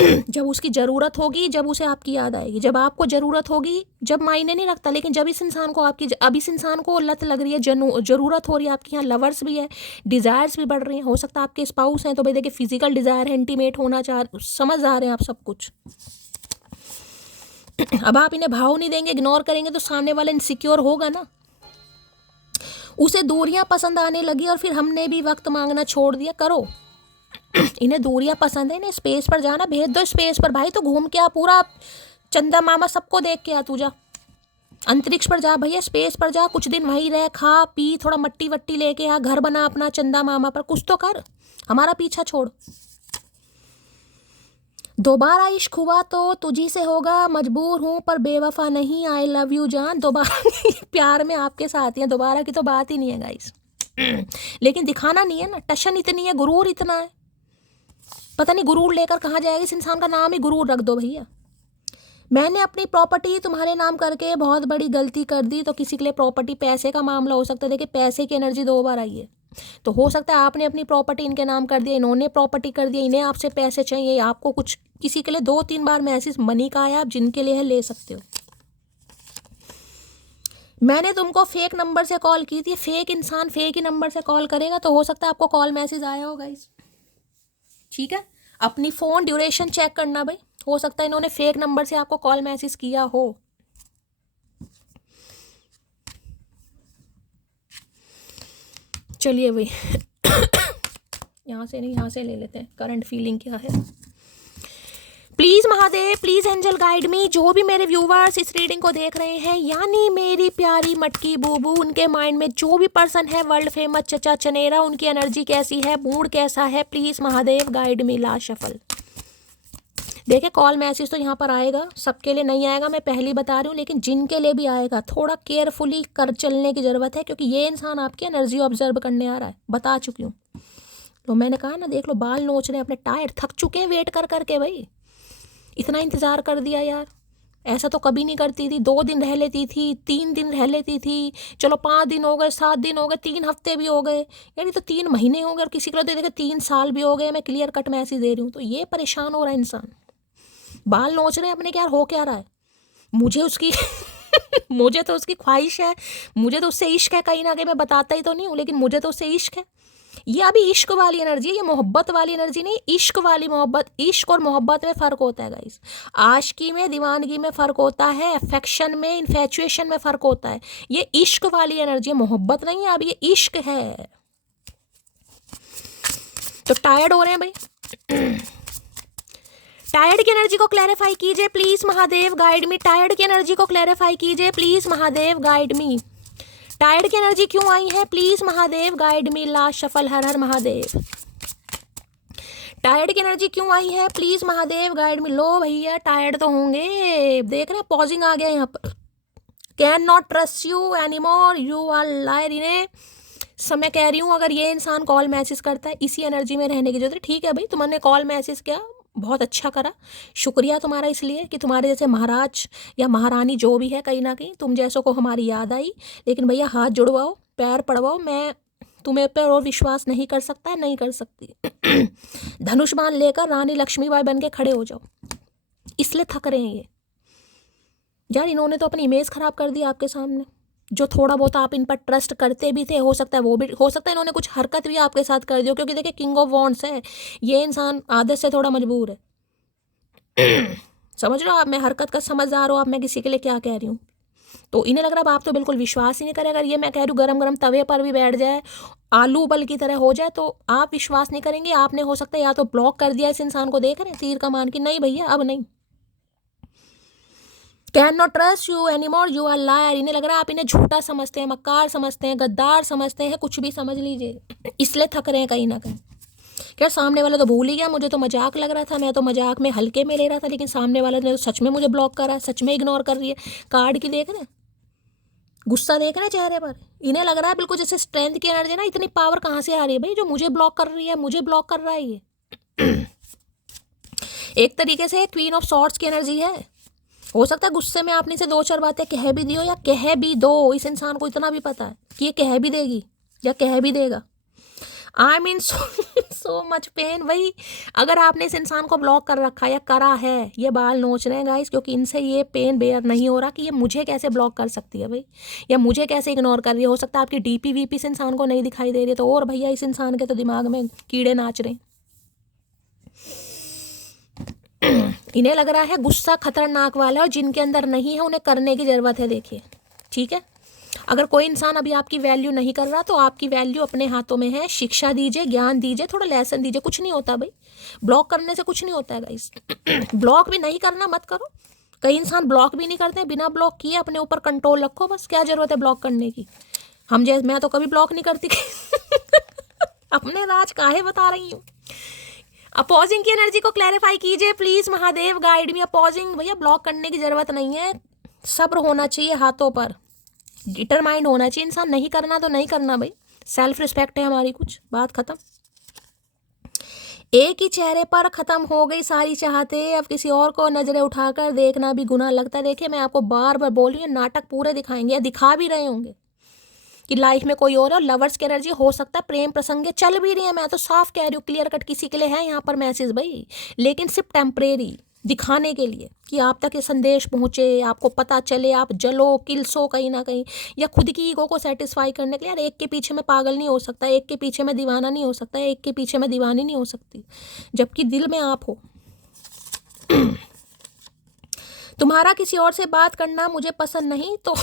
जब उसकी ज़रूरत होगी, जब उसे आपकी याद आएगी, जब आपको ज़रूरत होगी, जब मायने नहीं रखता। लेकिन जब इस इंसान को आपकी, अब इस इंसान को लत लग रही है, ज़रूरत हो रही है आपकी, यहाँ लवर्स भी है, डिज़ायर्स भी बढ़ रही हैं। हो सकता है आपके स्पाउस हैं तो भाई देखिए फिजिकल डिज़ायर है, इंटीमेट होना समझ आ रहे हैं आप सब कुछ। अब आप इन्हें भाव नहीं देंगे, इग्नोर करेंगे, तो सामने वाला इनसिक्योर होगा ना। उसे दूरियां पसंद आने लगी और फिर हमने भी वक्त मांगना छोड़ दिया। करो, इन्हें दूरियां पसंद है, इन्हें स्पेस पर जाना, भेज दो स्पेस पर भाई। तो घूम के आ, पूरा चंदा मामा सबको देख के आ, तू जा अंतरिक्ष पर जा भैया, स्पेस पर जा, कुछ दिन वहीं रह, खा पी, थोड़ा मट्टी वट्टी लेके आ, घर बना अपना चंदा मामा पर, कुछ तो कर, हमारा पीछा छोड़। दोबारा इश्क हुआ तो तुझी से होगा, मजबूर हूँ पर बेवफा नहीं, आई लव यू जान। दोबारा प्यार में आपके साथ हैं, दोबारा की तो बात ही नहीं है गाइस। लेकिन दिखाना नहीं है ना, टशन इतनी है, गुरूर इतना है, पता नहीं गुरूर लेकर कहाँ जाएगा। इस इंसान का नाम ही गुरूर रख दो भैया। मैंने अपनी प्रॉपर्टी तुम्हारे नाम करके बहुत बड़ी गलती कर दी। तो किसी के लिए प्रॉपर्टी पैसे का मामला हो सकता है। देखिए पैसे की एनर्जी 2 बार आई है, तो हो सकता है आपने अपनी प्रॉपर्टी इनके नाम कर दिया, इन्होंने प्रॉपर्टी कर दिया, इन्हें आपसे पैसे चाहिए, आपको कुछ, किसी के लिए 2-3 बार मैसेज मनी का आया, आप जिनके लिए है ले सकते हो। मैंने तुमको फेक नंबर से कॉल की थी। फेक इंसान फेक ही नंबर से कॉल करेगा, तो हो सकता है आपको कॉल मैसेज आया होगा इस, ठीक है। अपनी फ़ोन ड्यूरेशन चेक करना भाई, हो सकता है इन्होंने फेक नंबर से आपको कॉल मैसेज किया हो। चलिए भाई यहाँ से नहीं, यहाँ से ले लेते हैं, करंट फीलिंग क्या है। Please Mahadev, please angel guide me. जो भी मेरे व्यूवर्स इस रीडिंग को देख रहे हैं, यानी मेरी प्यारी मटकी बूबू, उनके माइंड में जो भी पर्सन है वर्ल्ड फेमस चचा चनेरा, उनकी एनर्जी कैसी है, मूड कैसा है, प्लीज़ महादेव गाइड मी। ला शफल। देखिए कॉल मैसेज तो यहाँ पर आएगा, सबके लिए नहीं आएगा, मैं पहले बता रही हूँ, लेकिन जिनके लिए भी आएगा थोड़ा केयरफुली कर चलने की ज़रूरत है, क्योंकि ये इंसान आपकी एनर्जी ऑब्जर्व करने आ रहा है, बता चुकी हूँ। तो मैंने कहा ना, देख लो बाल नोच रहे हैं अपने, टायर, थक चुके हैं वेट कर करके भाई। इतना इंतज़ार कर दिया यार, ऐसा तो कभी नहीं करती थी। 2 दिन रह लेती थी, 3 दिन रह लेती थी, चलो 5 दिन हो गए, 7 दिन हो गए, 3 हफ्ते भी हो गए, यानी तो 3 महीने हो गए, और किसी को तो देखो 3 साल भी हो गए। मैं क्लियर कट मैसेज दे रही हूँ, तो ये परेशान हो रहा है इंसान। बाल नोच रहे हैं अपने, क्या हो क्या रहा है। मुझे उसकी मुझे तो उसकी ख्वाहिश है, मुझे तो उससे इश्क है कहीं ना कहीं, मैं बताता ही तो नहीं हूँ, लेकिन मुझे तो उससे इश्क है। ये अभी इश्क वाली एनर्जी है, ये मोहब्बत वाली एनर्जी नहीं, इश्क वाली मोहब्बत। इश्क और मोहब्बत में फ़र्क होता है गाइस। आशिकी में, दीवानगी में फ़र्क होता है, अफेक्शन में, इन्फेचुएशन में फ़र्क होता है। ये इश्क वाली एनर्जी है, मोहब्बत नहीं है, अब ये इश्क है। तो टायर्ड हो रहे हैं भाई, टायर्ड की एनर्जी को क्लैरिफाई कीजिए please Mahadev, guide me. Tired की एनर्जी को क्लैरिफाई कीजिए please Mahadev, guide me. Tired की एनर्जी क्यों आई है please Mahadev, guide me. Last shuffle, Har Har Mahadev. Tired की एनर्जी क्यों आई है प्लीज महादेव, गाइड मी। लो भैया टायर्ड तो होंगे, देख रहे हैं पॉजिंग आ गया यहाँ पर। Can not trust you any more, you are liar. इन्हें समय कह रही हूँ, अगर ये इंसान कॉल मैसेज करता है, इसी एनर्जी में रहने की जरूरत है। ठीक है भाई, तुमने कॉल मैसेज किया, बहुत अच्छा करा, शुक्रिया तुम्हारा, इसलिए कि तुम्हारे जैसे महाराज या महारानी जो भी है, कहीं ना कहीं तुम जैसों को हमारी याद आई। लेकिन भैया हाथ जुड़वाओ, पैर पड़वाओ, मैं तुम्हें पर और विश्वास नहीं कर सकता, नहीं कर सकती। धनुष बाण लेकर रानी लक्ष्मीबाई बन के खड़े हो जाओ, इसलिए थक रहे हैं ये यार। इन्होंने तो अपनी इमेज खराब कर दी आपके सामने। जो थोड़ा बहुत आप इन पर ट्रस्ट करते भी थे, हो सकता है वो भी, हो सकता है इन्होंने कुछ हरकत भी आपके साथ कर दी हो, क्योंकि देखिए किंग ऑफ वॉन्ड्स है ये इंसान, आदत से थोड़ा मजबूर है। समझ रहे हो आप, मैं हरकत का समझदार हो आप, मैं किसी के लिए क्या कह रही हूँ। तो इन्हें लग रहा है आप तो बिल्कुल विश्वास ही नहीं करें। अगर ये मैं कह रही हूँ गरम गरम तवे पर भी बैठ जाए, आलू उबल की तरह हो जाए, तो आप विश्वास नहीं करेंगे। आपने हो सकता है या तो ब्लॉक कर दिया इस इंसान को, देख रहे हैं तीर कमान की, नहीं भैया अब नहीं। Can not trust you any more, you are liar. इन्हें लग रहा है आप इन्हें झूठा समझते हैं, मक्कार समझते हैं, गद्दार समझते हैं, कुछ भी समझ लीजिए, इसलिए थक रहे हैं कहीं ना कहीं। क्या सामने वाला तो भूल ही गया, मुझे तो मजाक लग रहा था, मैं तो मजाक में हल्के में ले रहा था, लेकिन सामने वाला ने तो सच में मुझे ब्लॉक करा है, सच में इग्नोर कर रही है। कार्ड की देख रहे हैं, गुस्सा देख रहे हैं चेहरे पर। इन्हें लग रहा है बिल्कुल जैसे स्ट्रेंथ की एनर्जी ना, इतनी पावर कहाँ से आ रही है भाई, जो मुझे ब्लॉक कर रही है, मुझे ब्लॉक कर रहा है ये। एक तरीके से क्वीन ऑफ सॉर्ड्स की एनर्जी है। हो सकता है गुस्से में आपने से दो चार बातें कह भी दी हो, या कह भी दो। इस इंसान को इतना भी पता है कि ये कह भी देगी या कह भी देगा। I mean so much pain. वही अगर आपने इस इंसान को ब्लॉक कर रखा या करा है, ये बाल नोच रहे हैं गाइस, क्योंकि इनसे ये पेन बेयर नहीं हो रहा कि ये मुझे कैसे ब्लॉक कर सकती है भाई, या मुझे कैसे इग्नोर कर रही है। हो सकता है आपकी डीपी वीपी इस इंसान को नहीं दिखाई दे रही है, तो और भैया इस इंसान के तो दिमाग में कीड़े नाच रहे हैं। इन्हें लग रहा है गुस्सा खतरनाक वाला, और जिनके अंदर नहीं है उन्हें करने की जरूरत है। देखिए ठीक है, अगर कोई इंसान अभी आपकी वैल्यू नहीं कर रहा, तो आपकी वैल्यू अपने हाथों में है। शिक्षा दीजिए, ज्ञान दीजिए, थोड़ा लेसन दीजिए, कुछ नहीं होता भाई। ब्लॉक करने से कुछ नहीं होता है गाइस। ब्लॉक भी नहीं करना मत करो। कई इंसान ब्लॉक भी नहीं करते, बिना ब्लॉक किए अपने ऊपर कंट्रोल रखो, बस क्या जरूरत है ब्लॉक करने की। हम जैसे, मैं तो कभी ब्लॉक नहीं करती। अपने राज काहे बता रही हूँ। अपोजिंग की एनर्जी को क्लैरिफाई कीजिए please Mahadev, guide me. Opposing भैया ब्लॉक करने की जरूरत नहीं है, सब्र होना चाहिए हाथों पर, डिटरमाइंड होना चाहिए इंसान। नहीं करना तो नहीं करना भाई, सेल्फ रिस्पेक्ट है हमारी, कुछ बात खत्म। एक ही चेहरे पर खत्म हो गई सारी चाहते, अब किसी और को नजरें उठाकर देखना भी गुनाह लगता है। देखिए मैं आपको बार बार बोल रही हूँ, नाटक पूरे दिखाएंगे या दिखा भी रहे होंगे कि लाइफ में कोई और लवर्स की एनर्जी हो सकता है, प्रेम प्रसंग चल भी रही है। मैं तो साफ कह रही हूँ, क्लियर कट किसी के लिए है यहाँ पर मैसेज भाई, लेकिन सिर्फ टेम्परेरी, दिखाने के लिए कि आप तक ये संदेश पहुँचे, आपको पता चले, आप जलो किलसो कहीं ना कहीं, या खुद की ईगो को सेटिस्फाई करने के लिए। यार एक के पीछे मैं पागल नहीं हो सकता, एक के पीछे मैं दीवाना नहीं हो सकता, एक के पीछे मैं दीवानी नहीं हो सकती, जबकि दिल में आप हो। तुम्हारा किसी और से बात करना मुझे पसंद नहीं, तो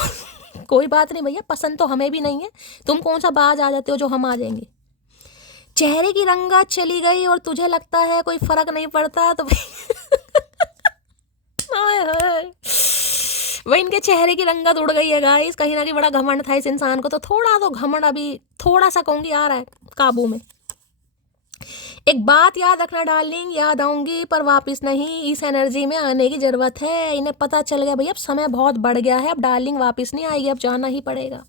कोई बात नहीं भैया, पसंद तो हमें भी नहीं है। तुम कौन सा बाज आ जाते हो जो हम आ जाएंगे। चेहरे की रंगत चली गई और तुझे लगता है कोई फर्क नहीं पड़ता, तो वही इनके चेहरे की रंगत उड़ गई है गाइस। कहीं ना कहीं बड़ा घमंड था इस इंसान को, तो थोड़ा तो घमंड अभी थोड़ा सा कहूंगी आ रहा है काबू में। एक बात याद रखना डार्लिंग, याद आऊंगी पर वापस नहीं, इस एनर्जी में आने की जरूरत है। इन्हें पता चल गया भैया अब समय बहुत बढ़ गया है, अब डार्लिंग वापस नहीं आएगी, अब जाना ही पड़ेगा।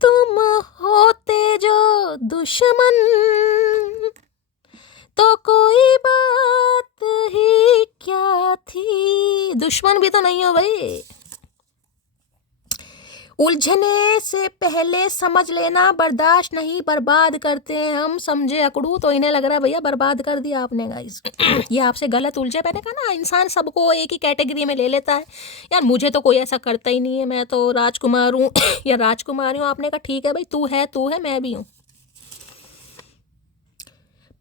तुम होते जो दुश्मन तो कोई बात ही क्या थी। दुश्मन भी तो नहीं हो भाई। उलझने से पहले समझ लेना, बर्दाश्त नहीं बर्बाद करते हैं हम, समझे अकड़ू। तो इन्हें लग रहा है भैया बर्बाद कर दिया आपने गाइस। ये आपसे गलत उलझे। मैंने कहा ना इंसान सबको एक ही कैटेगरी में ले लेता है। यार मुझे तो कोई ऐसा करता ही नहीं है, मैं तो राजकुमार हूँ या राजकुमारी हूँ। आपने कहा ठीक है भाई, तू है मैं भी हूँ।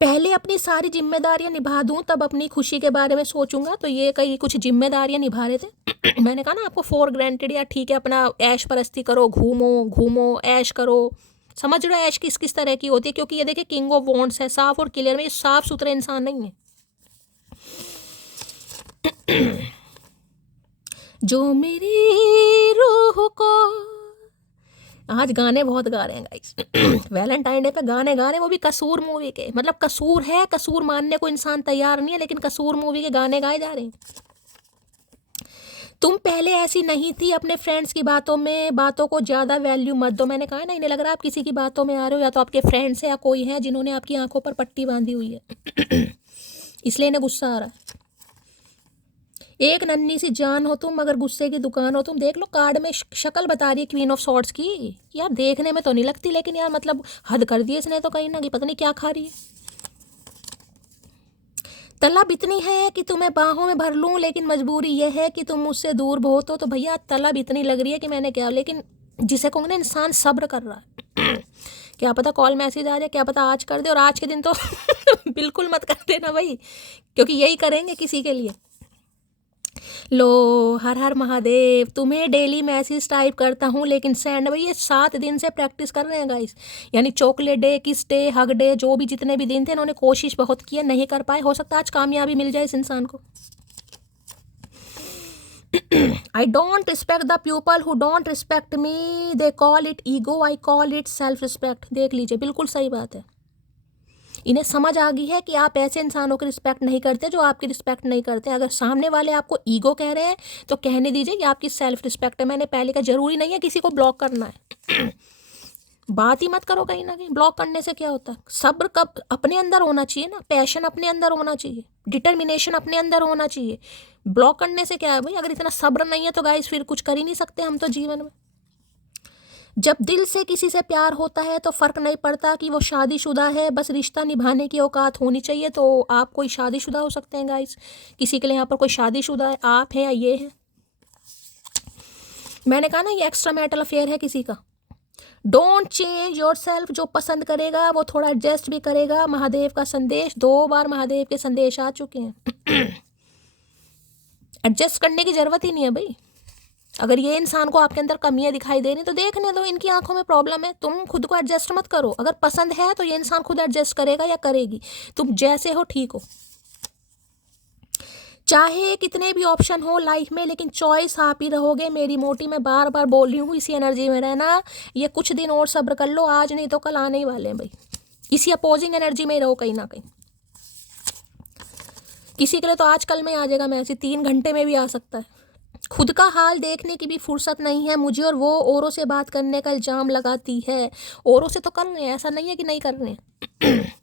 पहले अपनी सारी जिम्मेदारियां निभा दूं तब अपनी खुशी के बारे में सोचूंगा। तो ये कई कुछ जिम्मेदारियां निभा रहे थे। मैंने कहा ना आपको फॉर ग्रांटेड, या ठीक है अपना ऐश परस्ती करो, घूमो घूमो ऐश करो। समझ रहे हो ऐश किस किस तरह की होती है, क्योंकि ये देखिए किंग ऑफ वॉन्ड्स है, साफ और क्लियर में, ये साफ सुथरे इंसान नहीं है। जो मेरी रूह को, आज गाने बहुत गा रहे हैं गाइस। वैलेंटाइन डे पे गाने गा रहे हैं, वो भी कसूर मूवी के। मतलब कसूर है, कसूर मानने को इंसान तैयार नहीं है, लेकिन कसूर मूवी के गाने गाए जा रहे हैं। तुम पहले ऐसी नहीं थी, अपने फ्रेंड्स की बातों में, बातों को ज़्यादा वैल्यू मत दो। मैंने कहा ना, इन्हें लग रहा है आप किसी की बातों में आ रहे हो, या तो आपके फ्रेंड्स है या कोई है जिन्होंने आपकी आंखों पर पट्टी बांधी हुई है। इसलिए इन्हें गुस्सा आ रहा है। एक नन्ही सी जान हो तुम, मगर गुस्से की दुकान हो तुम। देख लो कार्ड में शक्ल बता रही है क्वीन ऑफ सॉर्ड्स की। यार देखने में तो नहीं लगती, लेकिन यार मतलब हद कर दी इसने तो कहीं ना कहीं, पता नहीं क्या खा रही है। तलब इतनी है कि तुम्हें बाहों में भर लूं, लेकिन मजबूरी यह है कि तुम मुझसे दूर बहुत हो। तो भैया तलब इतनी लग रही है कि मैंने क्या, लेकिन जिसे कहूँगा ना इंसान सब्र कर रहा है। क्या पता कॉल मैसेज आ जाए, क्या पता आज कर दे, और आज के दिन तो बिल्कुल मत कर देना भाई, क्योंकि यही करेंगे किसी के लिए। लो हर हर महादेव, तुम्हें डेली मैसेज टाइप करता हूँ लेकिन सेंड, भाई ये 7 दिन से प्रैक्टिस कर रहे हैं गाइस। यानी चॉकलेट डे, किस डे, हग डे, जो भी जितने भी दिन थे इन्होंने कोशिश बहुत की है, नहीं कर पाए। हो सकता है आज कामयाबी मिल जाए इस इंसान को। I don't respect the people who don't respect me. They call it ego, I call it self respect. देख लीजिए, बिल्कुल सही बात है। इन्हें समझ आ गई है कि आप ऐसे इंसानों की रिस्पेक्ट नहीं करते जो आपकी रिस्पेक्ट नहीं करते। अगर सामने वाले आपको ईगो कह रहे हैं तो कहने दीजिए कि आपकी सेल्फ रिस्पेक्ट है। मैंने पहले कहा जरूरी नहीं है किसी को ब्लॉक करना है। बात ही मत करो कहीं ना कहीं। ब्लॉक करने से क्या होता है? सब्र कब अपने अंदर होना चाहिए ना, पैशन अपने अंदर होना चाहिए, डिटर्मिनेशन अपने अंदर होना चाहिए। ब्लॉक करने से क्या है भाई? अगर इतना सब्र नहीं है तो गाइस फिर कुछ कर ही नहीं सकते हम तो जीवन में। जब दिल से किसी से प्यार होता है तो फ़र्क नहीं पड़ता कि वो शादीशुदा है, बस रिश्ता निभाने की औकात होनी चाहिए। तो आप कोई शादीशुदा हो सकते हैं गाइस, किसी के लिए यहाँ पर कोई शादीशुदा है, आप हैं या ये है। मैंने कहा ना ये एक्स्ट्रा मैरिटल अफेयर है किसी का। Don't change your self. जो पसंद करेगा वो थोड़ा एडजस्ट भी करेगा। महादेव का संदेश, 2 बार महादेव के संदेश आ चुके हैं। एडजस्ट करने की ज़रूरत ही नहीं है भाई। अगर ये इंसान को आपके अंदर कमियां दिखाई दे रही तो देखने दो, इनकी आंखों में प्रॉब्लम है। तुम खुद को एडजस्ट मत करो। अगर पसंद है तो ये इंसान खुद एडजस्ट करेगा या करेगी। तुम जैसे हो ठीक हो, चाहे कितने भी ऑप्शन हो लाइफ में, लेकिन चॉइस आप ही रहोगे। मेरी मोटी, मैं बार बार बोल रही हूँ, इसी एनर्जी में रहना। ये कुछ दिन और सब्र कर लो, आज नहीं तो कल आने ही वाले हैं भाई। इसी अपोजिंग एनर्जी में रहो कहीं ना कहीं। किसी के लिए तो आज कल में आ जाएगा मैसेज, 3 घंटे में भी आ सकता है। खुद का हाल देखने की भी फुर्सत नहीं है मुझे, और वो औरों से बात करने का इल्ज़ाम लगाती है। औरों से तो कर रहे हैं, ऐसा नहीं है कि नहीं कर रहे हैं।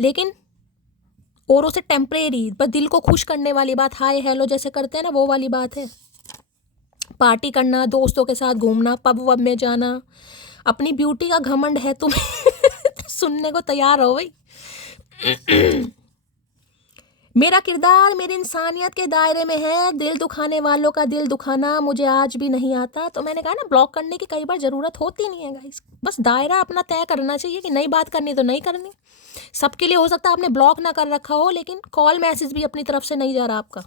लेकिन औरों से टेम्परेरी, बस दिल को खुश करने वाली बात, हाय हेलो जैसे करते हैं ना, वो वाली बात है। पार्टी करना, दोस्तों के साथ घूमना, पब वब में जाना, अपनी ब्यूटी का घमंड है तुम्हें। सुनने को तैयार हो भाई। मेरा किरदार मेरी इंसानियत के दायरे में है। दिल दुखाने वालों का दिल दुखाना मुझे आज भी नहीं आता। तो मैंने कहा ना, ब्लॉक करने की कई बार ज़रूरत होती नहीं है गाइस। बस दायरा अपना तय करना चाहिए कि नई बात करनी तो नहीं करनी। सबके लिए हो सकता है आपने ब्लॉक ना कर रखा हो, लेकिन कॉल मैसेज भी अपनी तरफ से नहीं जा रहा आपका।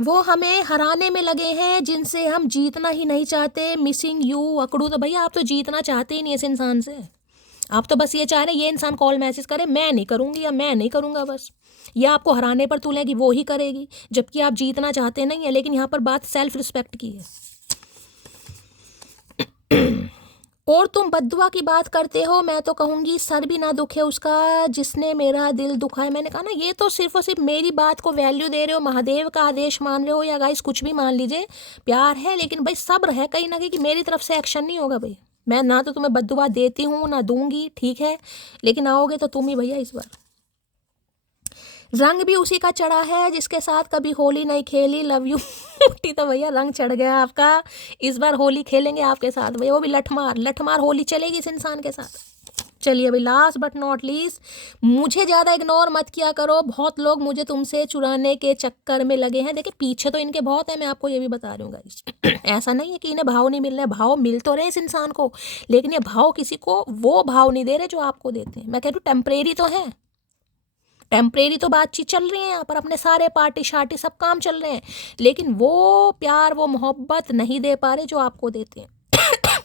वो हमें हराने में लगे हैं जिनसे हम जीतना ही नहीं चाहते। मिसिंग यू अकड़ू। तो भैया आप तो जीतना चाहते ही नहीं इस इंसान से। आप तो बस ये चाह रहे हैं ये इंसान कॉल मैसेज करे, मैं नहीं करूँगी या मैं नहीं करूँगा बस, या आपको हराने पर तुलेगी वो ही करेगी, जबकि आप जीतना चाहते नहीं है। लेकिन यहाँ पर बात सेल्फ रिस्पेक्ट की है। और तुम बद्दुआ की बात करते हो, मैं तो कहूँगी सर भी ना दुखे उसका जिसने मेरा दिल दुखाए। मैंने कहा ना, ये तो सिर्फ और सिर्फ मेरी बात को वैल्यू दे रहे हो, महादेव का आदेश मान रहे हो, या गाइस कुछ भी मान लीजिए, प्यार है। लेकिन भाई सब्र है कहीं ना कहीं कि मेरी तरफ से एक्शन नहीं होगा भाई। मैं ना तो तुम्हें बद्दुआ देती हूँ ना दूंगी, ठीक है, लेकिन आओगे तो तुम ही भैया इस बार। रंग भी उसी का चढ़ा है जिसके साथ कभी होली नहीं खेली। Love you. तो भैया रंग चढ़ गया आपका, इस बार होली खेलेंगे आपके साथ भैया, वो भी लठमार लठमार होली चलेगी इस इंसान के साथ। चलिए अभी लास्ट बट नॉट लीस्ट, मुझे ज़्यादा इग्नोर मत किया करो, बहुत लोग मुझे तुमसे चुराने के चक्कर में लगे हैं। देखिए पीछे तो इनके बहुत है, मैं आपको ये भी बता रही हूँ गाइस। ऐसा नहीं है कि इन्हें भाव नहीं मिल रहे, भाव मिल तो रहे इस इंसान को, लेकिन ये भाव किसी को वो भाव नहीं दे रहे जो आपको देते हैं। मैं कह रही हूँ टेम्परेरी तो है, टेम्परेरी तो बातचीत चल रही है यहाँ पर, अपने सारे पार्टी शार्टी सब काम चल रहे हैं, लेकिन वो प्यार वो मोहब्बत नहीं दे पा रहे जो आपको देते हैं।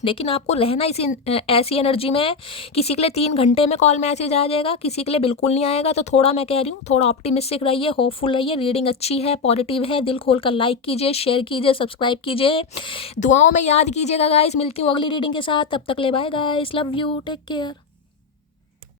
लेकिन आपको रहना इसी ऐसी एनर्जी में, किसी के लिए 3 घंटे में कॉल मैसेज आ जाएगा, किसी के लिए बिल्कुल नहीं आएगा। तो थोड़ा मैं कह रही हूँ थोड़ा ऑप्टिमिस्टिक रहिए, होपफुल रहिए, रीडिंग अच्छी है, पॉजिटिव है, दिल खोल कर लाइक कीजिए, शेयर कीजिए, सब्सक्राइब कीजिए, दुआओं में याद कीजिएगा गाइस। मिलती हूँ अगली रीडिंग के साथ, तब तक ले bye guys, love you, take care.